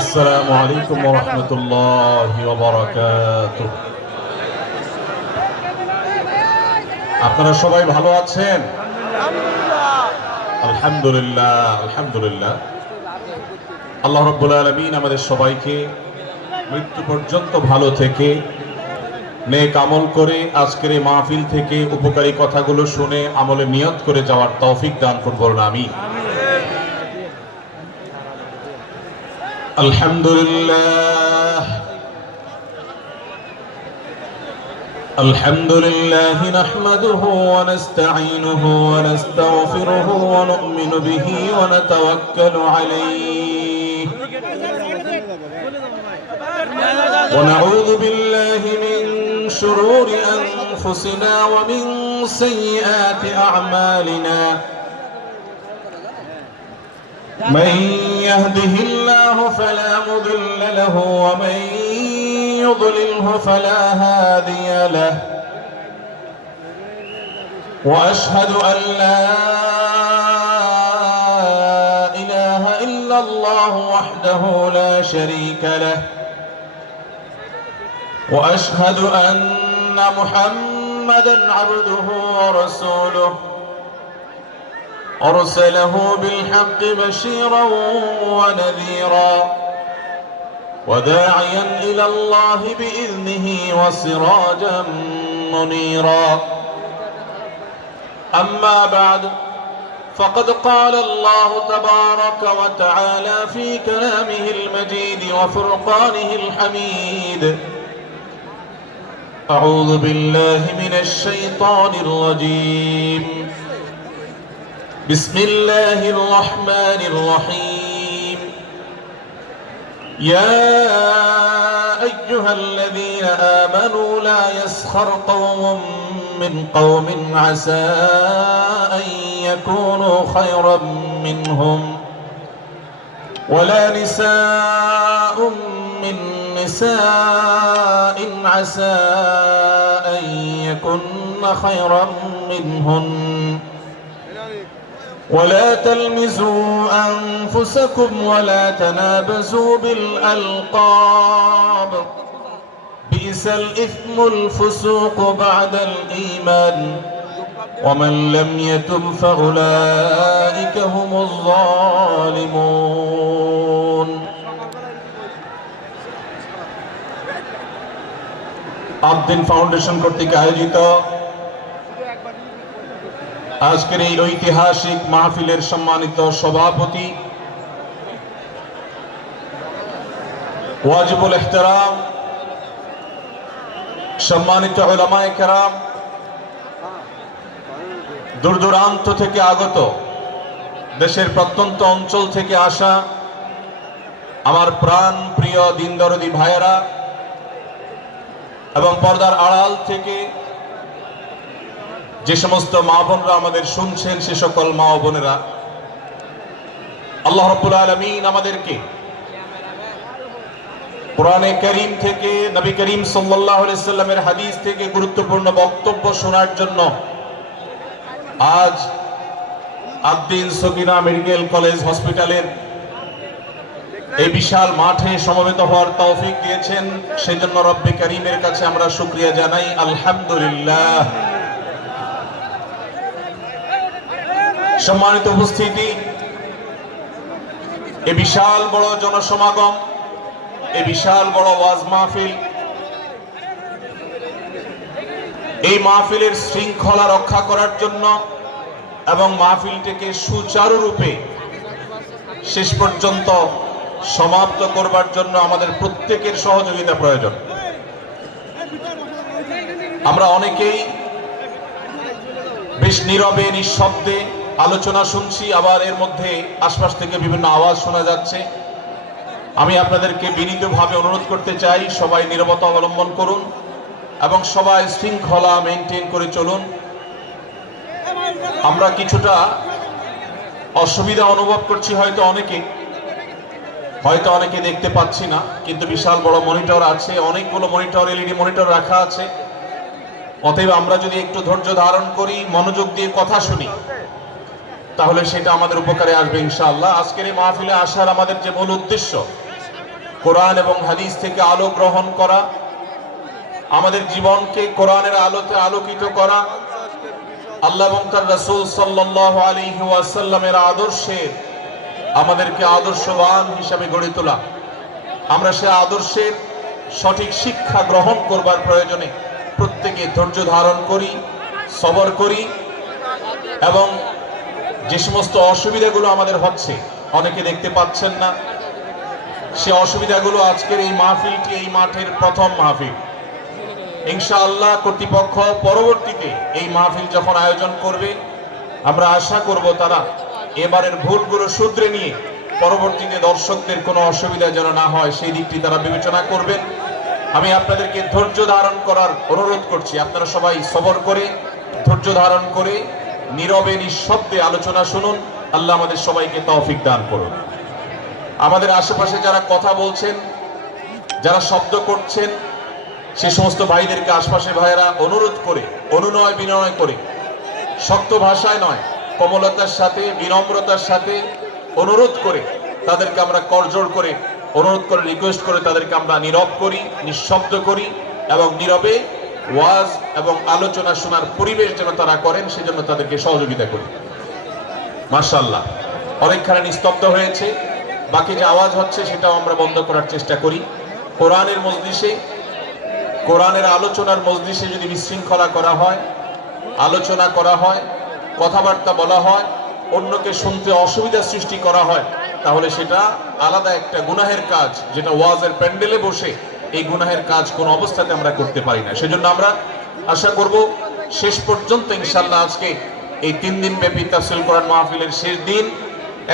আসসালামু আলাইকুম ওয়া রাহমাতুল্লাহি ওয়া বারাকাতুহু। আপনারা সবাই ভালো আছেন? আলহামদুলিল্লাহ, আলহামদুলিল্লাহ। আল্লাহ রাব্বুল আলামিন আমাদের সবাইকে মৃত্যু পর্যন্ত ভালো থেকে নেক আমল করে আজকের এই মাহফিল থেকে উপকারী কথাগুলো শুনে আমলে নিয়ত করে যাওয়ার তৌফিক দান করুন, বলুন আমিন। আলহামদুলিল্লাহ আলহামদুলিল্লাহ নাহমাদুহু ওয়া নাস্তাঈনুহু ওয়া নাস্তাগফিরুহু ওয়া নু'মিনু বিহি ওয়া নাতাওয়াক্কালু আলাইহি ওয়া নাউযু বিল্লাহি মিন শুরুরি আনফুসিনা ওয়া মিন সাইয়্যাতি আ'মালিনা। من يهده الله فلا مضل له ومن يضلله فلا هادي له وأشهد أن لا إله إلا الله وحده لا شريك له وأشهد أن محمدا عبده ورسوله أرسله بالحق بشيرا ونذيرا وداعيا إلى الله بإذنه وسراجا منيرا. أما بعد فقد قال الله تبارك وتعالى في كلامه المجيد وفرقانه الحميد: أعوذ بالله من الشيطان الرجيم. بسم الله الرحمن الرحيم. يا أيها الذين آمنوا لا يسخر قوم من قوم عسى أن يكونوا خيرا منهم ولا نساء من نساء عسى أن يكن خيرا منهن ولا تلمزوا أنفسكم ولا تنابزوا بالألقاب بئس الإثم الفسوق بعد الإيمان ومن لم يتب فأولئك هم الظالمون. আবদিন ফাউন্ডেশন কর্তৃক আয়োজিত আজকের এই ঐতিহাসিক মাহফিলের সম্মানিত সভাপতি ওয়াজিবুল ইহতিরাম, সম্মানিত উলামায়ে কেরাম, দূর দূরান্ত থেকে আগত, দেশের প্রত্যন্ত অঞ্চল থেকে আসা আমার প্রাণ প্রিয় দিন দরদি ভাইয়েরা এবং পর্দার আড়াল থেকে যে সমস্ত মা বোনরা আমাদের শুনছেন, সে সকল মা ও বোনেরা, আল্লাহ রাব্বুল আলামিন আমাদেরকে কোরআনে কারীম থেকে, নবী করিম সাল্লাল্লাহু আলাইহি সাল্লামের হাদিস থেকে গুরুত্বপূর্ণ বক্তব্য শোনার জন্য আজ আবদিন সকিনা মেডিকেল কলেজ হসপিটালের এই বিশাল মাঠে সমবেত হওয়ার তৌফিক দিয়েছেন। সেজন্য রব্বে কারীমের কাছে আমরা শুকরিয়া জানাই, আলহামদুলিল্লাহ। সম্মানিত উপস্থিতি, এই বিশাল বড় জনসমাগম, এই বিশাল বড় ওয়াজ মাহফিল, এই মাহফিলের শৃঙ্খলা রক্ষা করার জন্য এবং মাহফিলটিকে সুচারুরূপে শেষ পর্যন্ত সমাপ্ত করবার জন্য আমাদের প্রত্যেকের সহযোগিতা প্রয়োজন। আমরা অনেকেই বেশ নীরবে নিঃশব্দে আলোচনা শুনছি, আবার এর মধ্যে আশপাশ থেকে বিভিন্ন আওয়াজ শোনা যাচ্ছে। আমি আপনাদেরকে বিনীতভাবে অনুরোধ করতে চাই, সবাই নীরবতা অবলম্বন করুন এবং সবাই শৃঙ্খলা মেনটেন করে চলুন। আমরা কিছুটা অসুবিধা অনুভব করছি, হয়তো অনেকে দেখতে পাচ্ছি না, কিন্তু বিশাল বড় মনিটর আছে, অনেকগুলো মনিটর, এলইডি মনিটর রাখা আছে। অতএব আমরা যদি একটু ধৈর্য ধারণ করি, মনোযোগ দিয়ে কথা শুনি, তাহলে সেটা আমাদের উপকারে আসবে ইনশাআল্লাহ। আজকের এই মাহফিলে আসার আমাদের যে মূল উদ্দেশ্য, কোরআন এবং হাদিস থেকে আলো গ্রহণ করা, আমাদের জীবনকে কোরআনের আলোতে আলোকিত করা, আল্লাহ এবং তার রাসূল সাল্লাল্লাহু আলাইহি ওয়াসাল্লামের আদর্শে আমাদেরকে আদর্শবান হিসাবে গড়ে তোলা। আমরা সে আদর্শের সঠিক শিক্ষা গ্রহণ করবার প্রয়োজনে প্রত্যেকে ধৈর্য ধারণ করি, সবর করি, এবং যে সমস্ত অসুবিধাগুলো আমাদের হচ্ছে, অনেকে দেখতে পাচ্ছেন না, সে অসুবিধাগুলো আজকের এই মাহফিলটি এই মাঠের প্রথম মাহফিল। ইনশাআল্লাহ কর্তৃপক্ষ পরবর্তীতে এই মাহফিল যখন আয়োজন করবে, আমরা আশা করব তারা এবারের ভুলগুলো শুধরে নিয়ে পরবর্তীতে দর্শকদের কোনো অসুবিধা যেন না হয় সেই দিকটি তারা বিবেচনা করবেন। আমি আপনাদেরকে ধৈর্য ধারণ করার অনুরোধ করছি। আপনারা সবাই সবর করে ধৈর্য ধারণ করে নীরবে নিঃশব্দে আলোচনা শুনুন। আল্লাহ আমাদের সবাইকে তৌফিক দান করুন। আমাদের আশেপাশে যারা কথা বলছেন, যারা শব্দ করছেন, সে সমস্ত ভাইদেরকে আশপাশে ভাইয়েরা অনুরোধ করে, অনুনয় বিনয় করে, শক্ত ভাষায় নয়, কোমলতার সাথে, বিনম্রতার সাথে অনুরোধ করে তাদেরকে আমরা করজোড় করে অনুরোধ করে, রিকোয়েস্ট করে তাদেরকে আমরা নীরব করি, নিঃশব্দ করি, এবং নীরবে ওয়াজ এবং আলোচনা শোনার পরিবেশ যেন তারা করেন সেজন্য তাদেরকে সহযোগিতা করি। মাশাআল্লাহ, অনেকখানি নিস্তব্ধ হয়েছে, বাকি যে আওয়াজ হচ্ছে সেটাও আমরা বন্ধ করার চেষ্টা করি। কোরআনের মজলিসে, কোরআনের আলোচনার মজলিসে যদি বিশৃঙ্খলা করা হয়, আলোচনা করা হয়, কথাবার্তা বলা হয়, অন্যকে শুনতে অসুবিধা সৃষ্টি করা হয়, তাহলে সেটা আলাদা একটা গুনাহের কাজ, যেটা ওয়াজের প্যান্ডেলে বসে এই গুনাহের কাজ কোন অবস্থাতে আমরা করতে পারি না। সেজন্য আমরা আশা করব শেষ পর্যন্ত ইনশাআল্লাহ আজকে এই 3 দিন ব্যাপী তাফসীর কোরআন মাহফিলের শেষ দিন,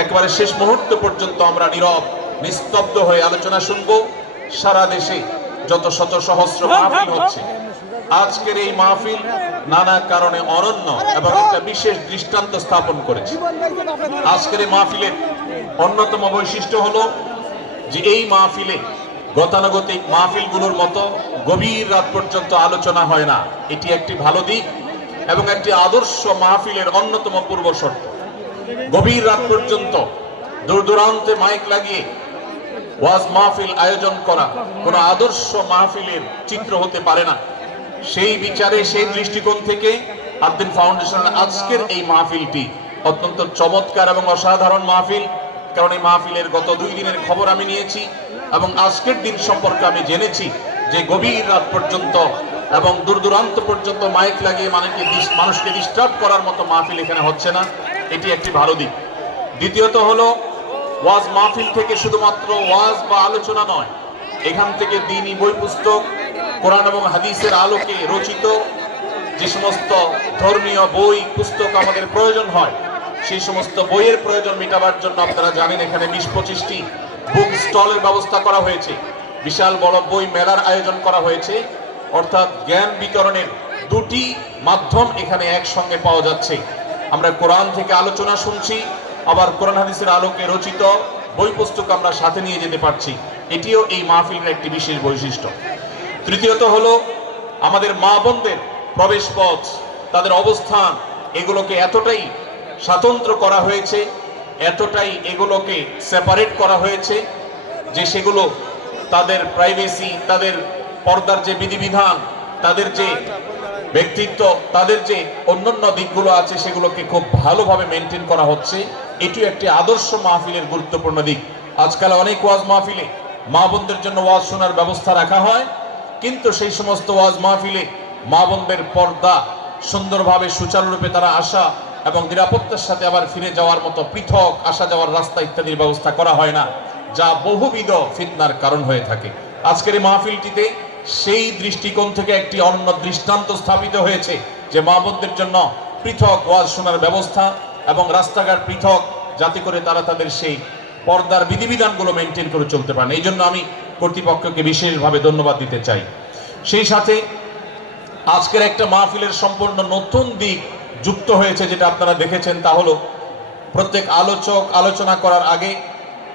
একেবারে শেষ মুহূর্ত পর্যন্ত আমরা নীরব নিস্তব্ধ হয়ে আলোচনা শুনবো। সারা দেশে যত শত সহস্র মাহফিল হচ্ছে, আজকের এই মাহফিল নানা কারণে অনন্য এবং একটা বিশেষ দৃষ্টান্ত স্থাপন করেছে। আজকের এই মাহফিলের অন্যতম বৈশিষ্ট্য হলো যে এই মাহফিলে গতানুগতিক মাহফিলগুলোর মতো গভীর রাত পর্যন্ত আলোচনা হয় না। এটি একটি ভালো দিক এবং একটি আদর্শ মাহফিলের অন্যতম পূর্ব শর্ত। গভীর রাত পর্যন্ত দূর দূরান্তে মাইক লাগিয়ে ওয়াজ মাহফিল আয়োজন করা কোনো আদর্শ মাহফিলের চিত্র হতে পারে না। সেই বিচারে, সেই দৃষ্টিকোণ থেকে আদ্দিন ফাউন্ডেশনের আজকের এই মাহফিলটি অত্যন্ত চমৎকার এবং অসাধারণ মাহফিল। কারণ এই মাহফিলের গত 2 দিনের খবর আমি নিয়েছি এবং আজকের দিন সম্পর্কে আমি জেনেছি যে গভীর রাত পর্যন্ত এবং দূর দূরান্ত পর্যন্ত মাইক লাগিয়ে মানুষকে ডিস্টার্ব করার মতো মাহফিল এখানে হচ্ছে না। এটি একটি ভালো দিক। দ্বিতীয়ত হলো, ওয়াজ মাহফিল থেকে শুধুমাত্র ওয়াজ বা আলোচনা নয়, এখান থেকে দ্বীনি বই পুস্তক, কোরআন এবং হাদিসের আলোকে রচিত যে সমস্ত ধর্মীয় বই পুস্তক আমাদের প্রয়োজন হয়, সেই সমস্ত বইয়ের প্রয়োজন মেটাবার জন্য আপনারা জানেন এখানে 20-25টি বুক স্টলের ব্যবস্থা করা হয়েছে। বিশাল বড় বই মেলার আয়োজন করা হয়েছে। অর্থাৎ জ্ঞান বিতরণের 2টি মাধ্যম এখানে একসঙ্গে পাওয়া যাচ্ছে। আমরা কোরআন থেকে আলোচনা শুনছি, আবার কোরআন হাদিসের আলোকে রচিত বই পুস্তক আমরা সাথে নিয়ে যেতে পারছি। এটিও এই মাহফিলের একটি বিশেষ বৈশিষ্ট্য। তৃতীয়ত হলো, আমাদের মা বোনদের প্রবেশ পথ, তাদের অবস্থান, এগুলোকে এতটাই স্বতন্ত্র করা হয়েছে, এতটাই এগুলোকে সেপারেট করা হয়েছে যে সেগুলো তাদের প্রাইভেসি, তাদের পর্দার যে বিধিবিধান, তাদের যে ব্যক্তিত্ব, তাদের যে অন্যান্য দিকগুলো আছে সেগুলোকে খুব ভালোভাবে মেনটেন করা হচ্ছে। এটিও একটি আদর্শ মাহফিলের গুরুত্বপূর্ণ দিক। আজকাল অনেক ওয়াজ মাহফিলে মা বোনদের জন্য ওয়াজ শোনার ব্যবস্থা রাখা হয়, কিন্তু সেই সমস্ত ওয়াজ মাহফিলে মা বোনদের পর্দা সুন্দরভাবে সুচারুরূপে তারা আসা এবং নিরাপত্তার সাথে আবার ফিরে যাওয়ার মতো পৃথক আসা যাওয়ার রাস্তা ইত্যাদির ব্যবস্থা করা হয় না, যা বহুবিধ ফিতনার কারণ হয়ে থাকে। আজকের এই মাহফিলটিতে সেই দৃষ্টিকোণ থেকে একটি অনন্য দৃষ্টান্ত স্থাপিত হয়েছে যে মা বোনদের জন্য পৃথক ওয়াজ শোনার ব্যবস্থা এবং রাস্তাঘাট পৃথক, যাতে করে তারা তাদের সেই পর্দার বিধিবিধানগুলো মেনটেন করে চলতে পারেন। এই জন্য আমি কর্তৃপক্ষকে বিশেষভাবে ধন্যবাদ দিতে চাই। সেই সাথে আজকের একটা মাহফিলের সম্পূর্ণ নতুন দিক যুক্ত হয়েছে, যেটা আপনারা দেখেছেন, তা হলো প্রত্যেক আলোচক আলোচনা করার আগে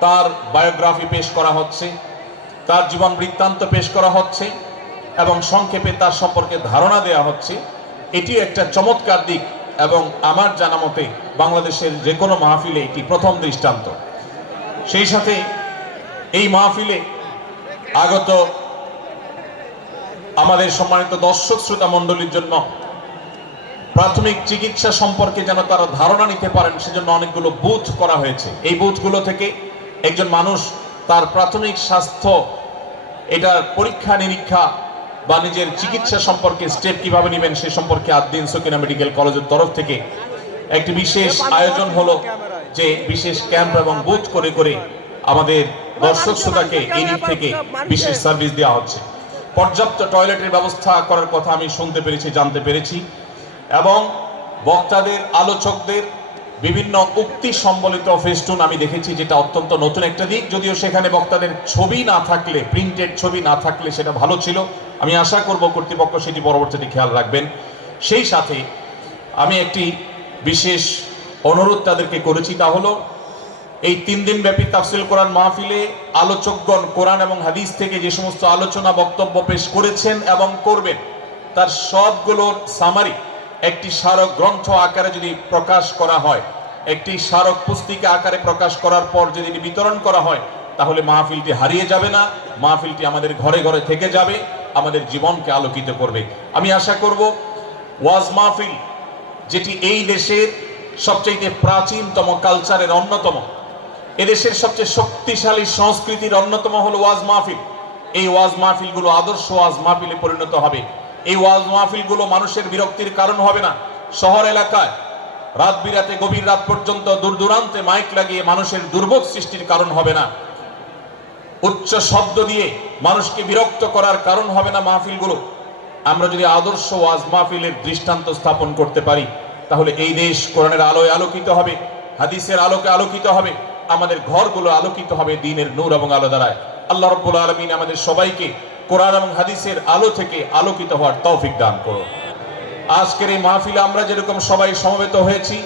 তার বায়োগ্রাফি পেশ করা হচ্ছে, তার জীবন বৃত্তান্ত পেশ করা হচ্ছে এবং সংক্ষেপে তার সম্পর্কে ধারণা দেওয়া হচ্ছে। এটি একটা চমৎকার দিক এবং আমার জানা মতে বাংলাদেশের যে কোনো মাহফিলে এটি প্রথম দৃষ্টান্ত। সেই সাথে এই মাহফিলে আগত আমাদের সম্মানিত দর্শক শ্রোতা মণ্ডলীর জন্য প্রাথমিক চিকিৎসা সম্পর্কে যেন তারা ধারণা নিতে পারেন সেজন্য অনেকগুলো বুথ করা হয়েছে। এই বুথগুলো থেকে একজন মানুষ তার প্রাথমিক স্বাস্থ্য এটার পরীক্ষা নিরীক্ষা বা নিজের চিকিৎসা সম্পর্কে স্টেপ কিভাবে নেবেন সে সম্পর্কে আদ্দিন সকিনা মেডিকেল কলেজের তরফ থেকে একটি বিশেষ আয়োজন হলো, যে বিশেষ ক্যাম্প এবং বুথ করে করে আমাদের দর্শক শ্রোতাকে এই দিক থেকে বিশেষ সার্ভিস দেওয়া হচ্ছে। পর্যাপ্ত টয়লেটের ব্যবস্থা করার কথা আমি শুনতে পেরেছি, জানতে পেরেছি, এবং বক্তাদের আলোচকদের বিভিন্ন উক্তি সম্বলিত ফেস্টুন আমি দেখেছি, যেটা অত্যন্ত নতুন একটা দিক। যদিও সেখানে বক্তাদের ছবি না থাকলে, প্রিন্টেড ছবি না থাকলে সেটা ভালো ছিল। আমি আশা করব কর্তৃপক্ষ সেটি পরবর্তীতে খেয়াল রাখবেন। সেই সাথে আমি একটি বিশেষ অনুরোধ তাদেরকে করেছি, তা হলো এই 3 দিন ব্যাপী তাফসীর কোরআন মাহফিলে আলোচকগণ কোরআন এবং হাদিস থেকে যে সমস্ত আলোচনা বক্তব্য পেশ করেছেন এবং করবেন তার সবগুলোর সামারি একটি স্মারক গ্রন্থ আকারে যদি প্রকাশ করা হয়, একটি স্মারক পুস্তিকা আকারে প্রকাশ করার পর যদি বিতরণ করা হয়, তাহলে মাহফিলটি হারিয়ে যাবে না, মাহফিলটি আমাদের ঘরে ঘরে থেকে যাবে, আমাদের জীবনকে আলোকিত করবে। আমি আশা করব ওয়াজ মাহফিল, যেটি এই দেশের সবচেয়ে প্রাচীনতম কালচারের অন্যতম, এদেশের সবচেয়ে শক্তিশালী সংস্কৃতির অন্যতম হলো ওয়াজ মাহফিল। এই ওয়াজ মাহফিলগুলো আদর্শ ওয়াজ মাহফিলে পরিণত হবে। এই ওয়াজ মাহফিলগুলো মানুষের বিরক্তির কারণ হবে না। শহর এলাকায় রাত বিরাতে গভীর রাত পর্যন্ত দূর দূরান্তে মাইক লাগিয়ে মানুষের দুর্ভোগ সৃষ্টির কারণ হবে না। উচ্চ শব্দ দিয়ে মানুষকে বিরক্ত করার কারণ হবে না মাহফিলগুলো। আমরা যদি আদর্শ ওয়াজ মাহফিলের দৃষ্টান্ত স্থাপন করতে পারি, তাহলে এই দেশ কোরআনের আলোয় আলোকিত হবে, হাদিসের আলোকে আলোকিত হবে, আমাদের ঘরগুলো আলোকিত হবে দ্বীনের নূর এবং আলো দ্বারায়। আল্লাহ রাব্বুল আলামিন আমাদের সবাইকে কোরআন এবং হাদিসের আলো থেকে আলোকিত হওয়ার তৌফিক দান করুন। আজকের এই মাহফিলে আমরা যেরকম সবাই সমবেত হয়েছি,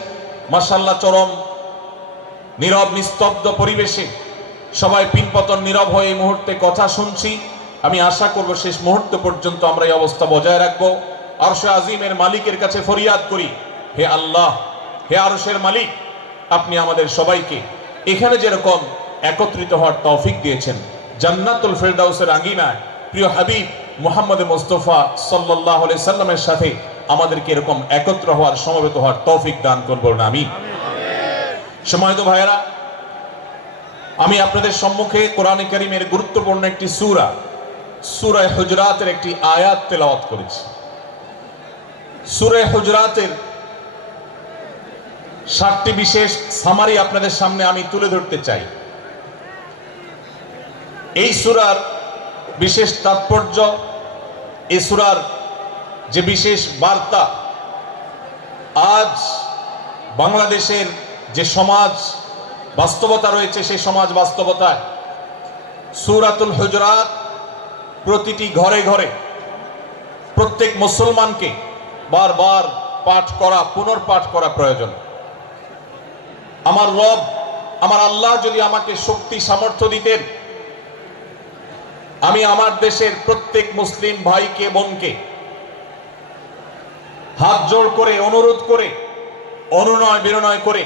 মাশাআল্লাহ চরম নীরব নিস্তব্ধ পরিবেশে সবাই পিনপতন নীরব হয়ে এই মুহূর্তে কথা শুনছি। আমি আশা করব শেষ মুহূর্ত পর্যন্ত আমরা এই অবস্থা বজায় রাখবো। আরশে আজিমের মালিকের কাছে ফরিয়াদ করি, হে আল্লাহ, হে আরশের মালিক, আপনি আমাদের সবাইকে এখানে যেরকম একত্রিত হওয়ার তৌফিক দিয়েছেন, জান্নাতুল ফেরদাউসের আঙ্গিনায় প্রিয় হাবিব মুহাম্মদ মুস্তাফা সাল্লাল্লাহু আলাইহি সাল্লামের সাথে আমাদেরকে এরকম একত্র হওয়ার, সমবেত হওয়ার তৌফিক দান করবেন, আমিন। সম্মানিত ভাইয়েরা, আমি আপনাদের সম্মুখে কোরআনে কারীমের গুরুত্বপূর্ণ একটি সূরা, সূরা হুজরাতের একটি আয়াত তেলাওয়াত করেছি। সূরা হুজরাতের 7টি বিশেষ সামারি আপনাদের সামনে আমি তুলে ধরতে চাই। এই সূরার বিশেষ তাৎপর্য, এই সূরার যে বিশেষ বার্তা, আজ বাংলাদেশের যে সমাজ বাস্তবতা রয়েছে, সেই সমাজ বাস্তবতায় সূরাতুল হুজরাত প্রতিটি ঘরে ঘরে প্রত্যেক মুসলমানকে বারবার পাঠ করা, পুনর্পাঠ করা প্রয়োজন। আমার রব, আমার আল্লাহ যদি আমাকে শক্তি সামর্থ্য দিতেন, আমি আমার দেশের প্রত্যেক মুসলিম ভাইকে বোনকে হাত জোড় করে অনুরোধ করে, অনুনয় বিনয় করে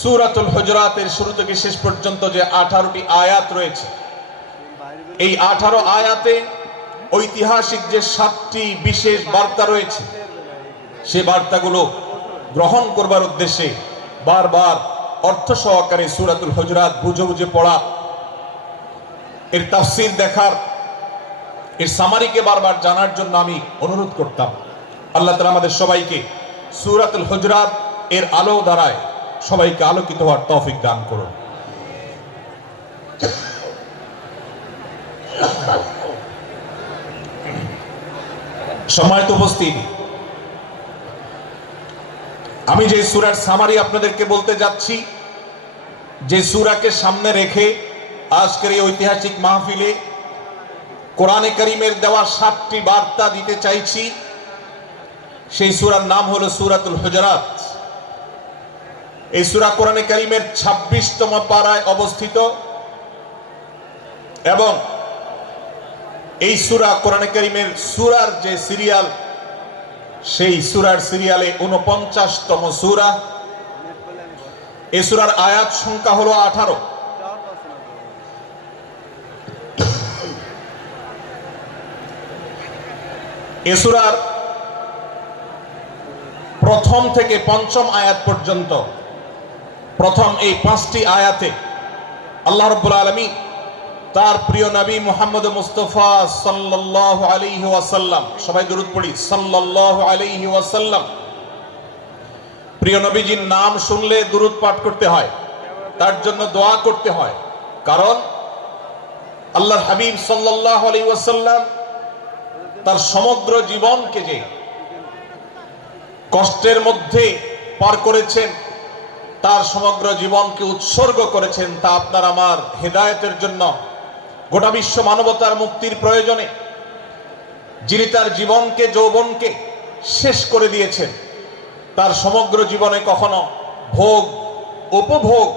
সূরাতুল হুজরাতের শুরু থেকে শেষ পর্যন্ত যে 18টি আয়াত রয়েছে, এই 18 আয়াতে ঐতিহাসিক যে 7টি বিশেষ বার্তা রয়েছে, সে বার্তাগুলো গ্রহণ করবার উদ্দেশ্যে বারবার অর্থ সহকারে সূরাতুল হুজরাত বুঝে বুঝে পড়া, এর তাফসীর দেখার, এর সামারিকে বারবার জানার জন্য আমি অনুরোধ করতাম। আল্লাহ তাআলা আমাদের সবাইকে সূরাতুল হুজরাত এর আলো দ্বারায় সবাইকে আলোকিত হওয়ার তৌফিক দান করুন। সম্মানিত উপস্থিতি, আমি যে সূরার সামারি আপনাদেরকে বলতে যাচ্ছি, যে সূরাকে সামনে রেখে আজকের এই ঐতিহাসিক মাহফিলে কোরআনে কারীমের দেওয়া 7টি বার্তা দিতে চাইছি, সেই সূরার নাম হলো সূরাতুল হুজরাত। এই সূরা কোরআনে কারীমের 26তম পারায় অবস্থিত এবং এই সূরা কোরআনে কারীমের সূরার যে সিরিয়াল, সেই সূরার সিরিয়ালে 49তম সূরা। এই সূরার আয়াত সংখ্যা হলো 18। এ সূরার প্রথম থেকে পঞ্চম আয়াত পর্যন্ত প্রথম এই 5টি আয়াতে আল্লাহ রাব্বুল আলামিন তার প্রিয় নবী মুহাম্মদ মুস্তাফা সাল্লাল্লাহু আলাইহি ওয়াসাল্লাম, সবাই দরুদ পড়ি, সাল্লাল্লাহু আলাইহি ওয়াসাল্লাম, প্রিয় নবীজির নাম শুনলে দুরূদ পাঠ করতে হয়, তার জন্য দোয়া করতে হয়। কারণ আল্লাহর হাবিব সাল্লাল্লাহু আলাইহি ওয়াসাল্লাম তার সমগ্র জীবনকে যে কষ্টের মধ্যে পার করেছেন, তার সমগ্র জীবনকে উৎসর্গ করেছেন, তা আপনার আমার হেদায়েতের জন্য, গোটা বিশ্ব মানবতার মুক্তির প্রয়োজনে। যিনি তার জীবনকে, যৌবনকে শেষ করে দিয়েছেন, তার সমগ্র জীবনে কখনো ভোগ উপভোগ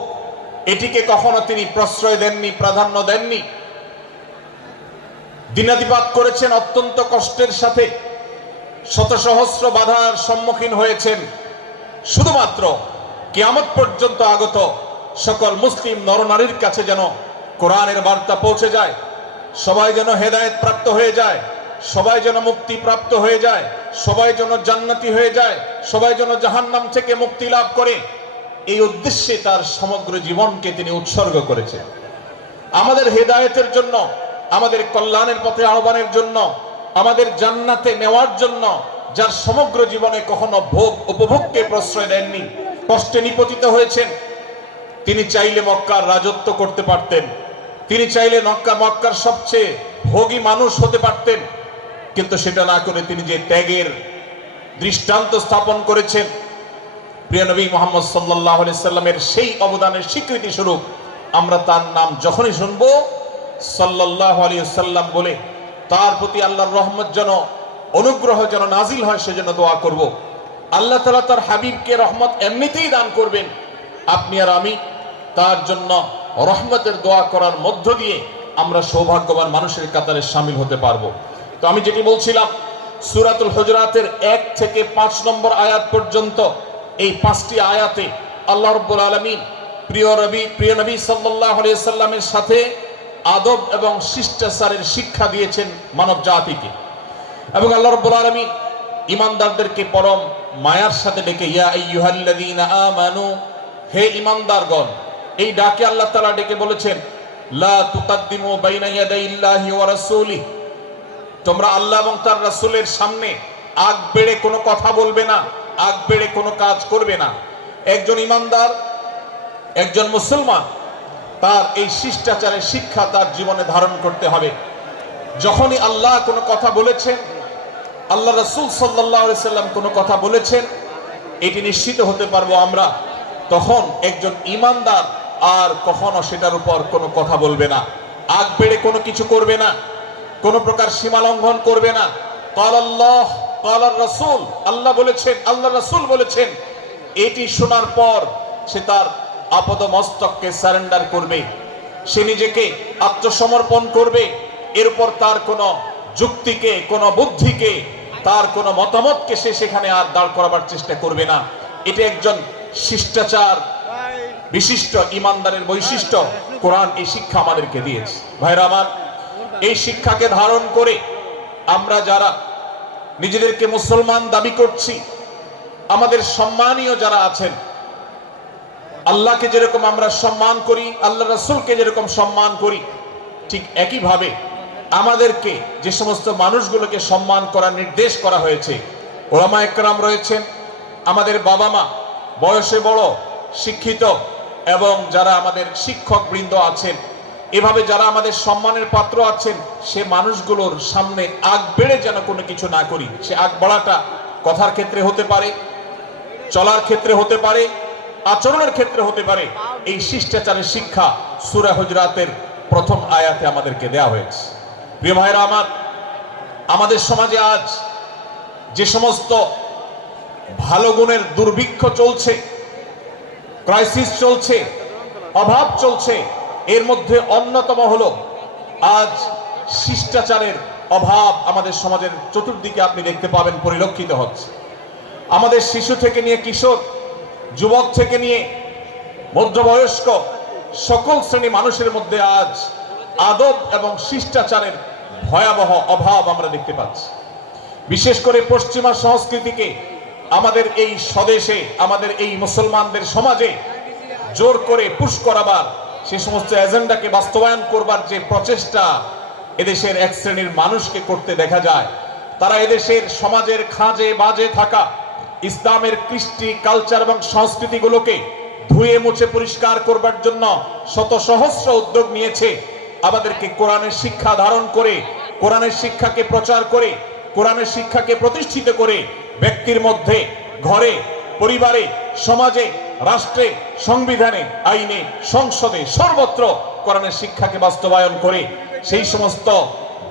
এটিকে কখনো তিনি প্রশ্রয় দেননি, প্রাধান্য দেননি। দিনাতিপাত করেছেন অত্যন্ত কষ্টের সাথে, শত সহস্র বাধার সম্মুখীন হয়েছেন, শুধুমাত্র কিয়ামত পর্যন্ত আগত সকল মুসলিম নরনারীর কাছে যেন কোরআনের বার্তা পৌঁছে যায়, সবাই যেন হেদায়েত প্রাপ্ত হয়ে যায়, সবাই যেন মুক্তি প্রাপ্ত হয়ে যায়, সবাই যেন জান্নাতি হয়ে যায়, সবাই যেন জাহান্নাম থেকে মুক্তি লাভ করে। এই উদ্দেশ্যে তার সমগ্র জীবনকে তিনি উৎসর্গ করেছেন, আমাদের হেদায়েতের জন্য, আমাদের কল্যাণের পথে আহ্বানের জন্য, আমাদের জান্নাতে নেওয়ার জন্য। যার সমগ্র জীবনে কখনো ভোগ উপভোগকে প্রশ্রয় দেননি, কষ্টে নিপতিত হয়েছেন। তিনি চাইলে মক্কার রাজত্ব করতে পারতেন, তিনি চাইলে মক্কার সবচেয়ে ভোগী মানুষ হতে পারতেন, কিন্তু সেটা না করে তিনি যে ত্যাগের দৃষ্টান্ত স্থাপন করেছেন, প্রিয় নবী মুহাম্মদ সাল্লাল্লাহু আলাইহি সাল্লামের সেই অবদানের স্বীকৃতি স্বরূপ আমরা তার নাম যখনই শুনবো সাল্লাল্লাহু আলাইহি সাল্লাম বলে তার প্রতি আল্লাহর রহমত যেন, অনুগ্রহ যেন নাজিল হয় সেজন্য দোয়া করব। আল্লাহ তাআলা তার হাবিবকে রহমত এমনিতেই দান করবেন, আপনি আর আমি তার জন্য রহমতের দোয়া করার মধ্য দিয়ে আমরা সৌভাগ্যবান মানুষের কাতারে শামিল হতে পারবো। তো আমি যেটি বলছিলাম, সূরাতুল হুজুরাতের 1 থেকে 5 নম্বর আয়াত পর্যন্ত এই 5টি আয়াতে আল্লাহ রাব্বুল আলামিন প্রিয় নবী সাল্লাল্লাহু আলাইহি সাল্লামের সাথে আদব এবং শিষ্টাচারের শিক্ষা দিয়েছেন মানব জাতিকে। এবং আল্লাহ রাব্বুল আলামিন ঈমানদারদেরকে পরম মায়ার সাথে ডেকে, ইয়া আইয়ুহাল্লাযীনা আমানু, হে ঈমানদারগণ, এই ডাকে আল্লাহ তাআলা ডেকে বলেছেন, লা তুকাদ্দিমু বাইনা ইয়াদাইল্লাহি ওয়া রাসূলিহি, তোমরা আল্লাহ এবং তার রাসূলের সামনে আগ বেড়ে কোনো কথা বলবে না, আগ বেড়ে কোনো কাজ করবে না। একজন ঈমানদার, একজন মুসলমান, তার এই শিষ্টাচারের শিক্ষা তার জীবনে ধারণ করতে হবে। যখনই আল্লাহ কোনো কথা বলেছেন, আল্লাহ রাসূল সাল্লাল্লাহু আলাইহি সাল্লাম কোনো কথা বলেছেন, এটি নিশ্চিত হতে পারবো আমরা, তখন একজন ঈমানদার আর কখনো সেটার উপর কোনো কথা বলবে না, আগ বেড়ে কোনো কিছু করবে না, কোনো প্রকার সীমা লঙ্ঘন করবে না। ক্বাল আল্লাহ ক্বাল রাসূল, আল্লাহ বলেছেন, আল্লাহ রাসূল বলেছেন, এটি শোনার পর সে তার আপদ মস্তককে সারেন্ডার করবে, সে নিজেকে আত্মসমর্পণ করবে। এরপর তার কোনো যুক্তিকে, কোনো বুদ্ধিকে, তার কোনো মতামতকে সে সেখানে আর দাঁড় করাবার চেষ্টা করবে না। এটা একজন শিষ্টাচার বিশিষ্ট ঈমানদারের বৈশিষ্ট্য। কোরআন এই শিক্ষা আমাদেরকে দিয়েছে। ভাইরা আমার, এই শিক্ষাকে ধারণ করে আমরা যারা নিজেদেরকে মুসলমান দাবি করছি, আমাদের সম্মানীয় যারা আছেন, আল্লাহকে যেরকম আমরা সম্মান করি, আল্লাহ রাসূলকে যেরকম সম্মান করি, ঠিক একইভাবে আমাদেরকে যে সমস্ত মানুষগুলোকে সম্মান করার নির্দেশ করা হয়েছে, ওলামা একরাম রয়েছেন, আমাদের বাবা মা, বয়সে বড়, শিক্ষিত, এবং যারা আমাদের শিক্ষক বৃন্দ আছেন, এভাবে যারা আমাদের সম্মানের পাত্র আছেন, সে মানুষগুলোর সামনে আগ বেড়ে যেন কোনো কিছু না করি। সে আগ বাড়াটা কথার ক্ষেত্রে হতে পারে, চলার ক্ষেত্রে হতে পারে, আচরণের ক্ষেত্রে হতে পারে। এই শিষ্টাচারের শিক্ষা সূরা হুজুরাতের প্রথম আয়াতে আমাদেরকে দেওয়া হয়েছে। প্রিয় ভাইরা আমার, আমাদের সমাজে আজ যে সমস্ত ভালো গুণের দুর্ভিক্ষ চলছে, ক্রাইসিস চলছে, অভাব চলছে, এর মধ্যে অন্যতম হলো আজ শিষ্টাচারের অভাব। আমাদের সমাজের চতুর্দিকে আপনি দেখতে পাবেন পরিলক্ষিত হচ্ছে। আমাদের শিশু থেকে নিয়ে কিশোর, যুবক থেকে নিয়ে মধ্যবয়স্ক, সকল শ্রেণী মানুষের মধ্যে আজ আদব এবং শিষ্টাচারের ভয়াবহ অভাব আমরা দেখতে পাচ্ছি। বিশেষ করে পশ্চিমা সংস্কৃতিকে আমাদের এই স্বদেশে, আমাদের এই মুসলমানদের সমাজে জোর করে পুশ করাবার, সে সমস্ত এজেন্ডাকে বাস্তবায়ন করবার যে প্রচেষ্টা এদেশের এক শ্রেণীর মানুষকে করতে দেখা যায়, তারা এদেশের সমাজের খাঁজে বাজে থাকা ইসলামের কৃষ্টি, কালচার এবং সংস্কৃতিগুলোকে ধুয়ে মুছে পরিষ্কার করবার জন্য শত সহস্র উদ্যোগ নিয়েছে। আমাদেরকে কোরআনের শিক্ষা ধারণ করে, কোরআনের শিক্ষাকে প্রচার করে, কোরআনের শিক্ষাকে প্রতিষ্ঠিত করে ব্যক্তির মধ্যে, ঘরে, পরিবারে, সমাজে, রাষ্ট্রে, সংবিধানে, আইনে, সংসদে, সর্বত্র কোরআনের শিক্ষাকে বাস্তবায়ন করে সেই সমস্ত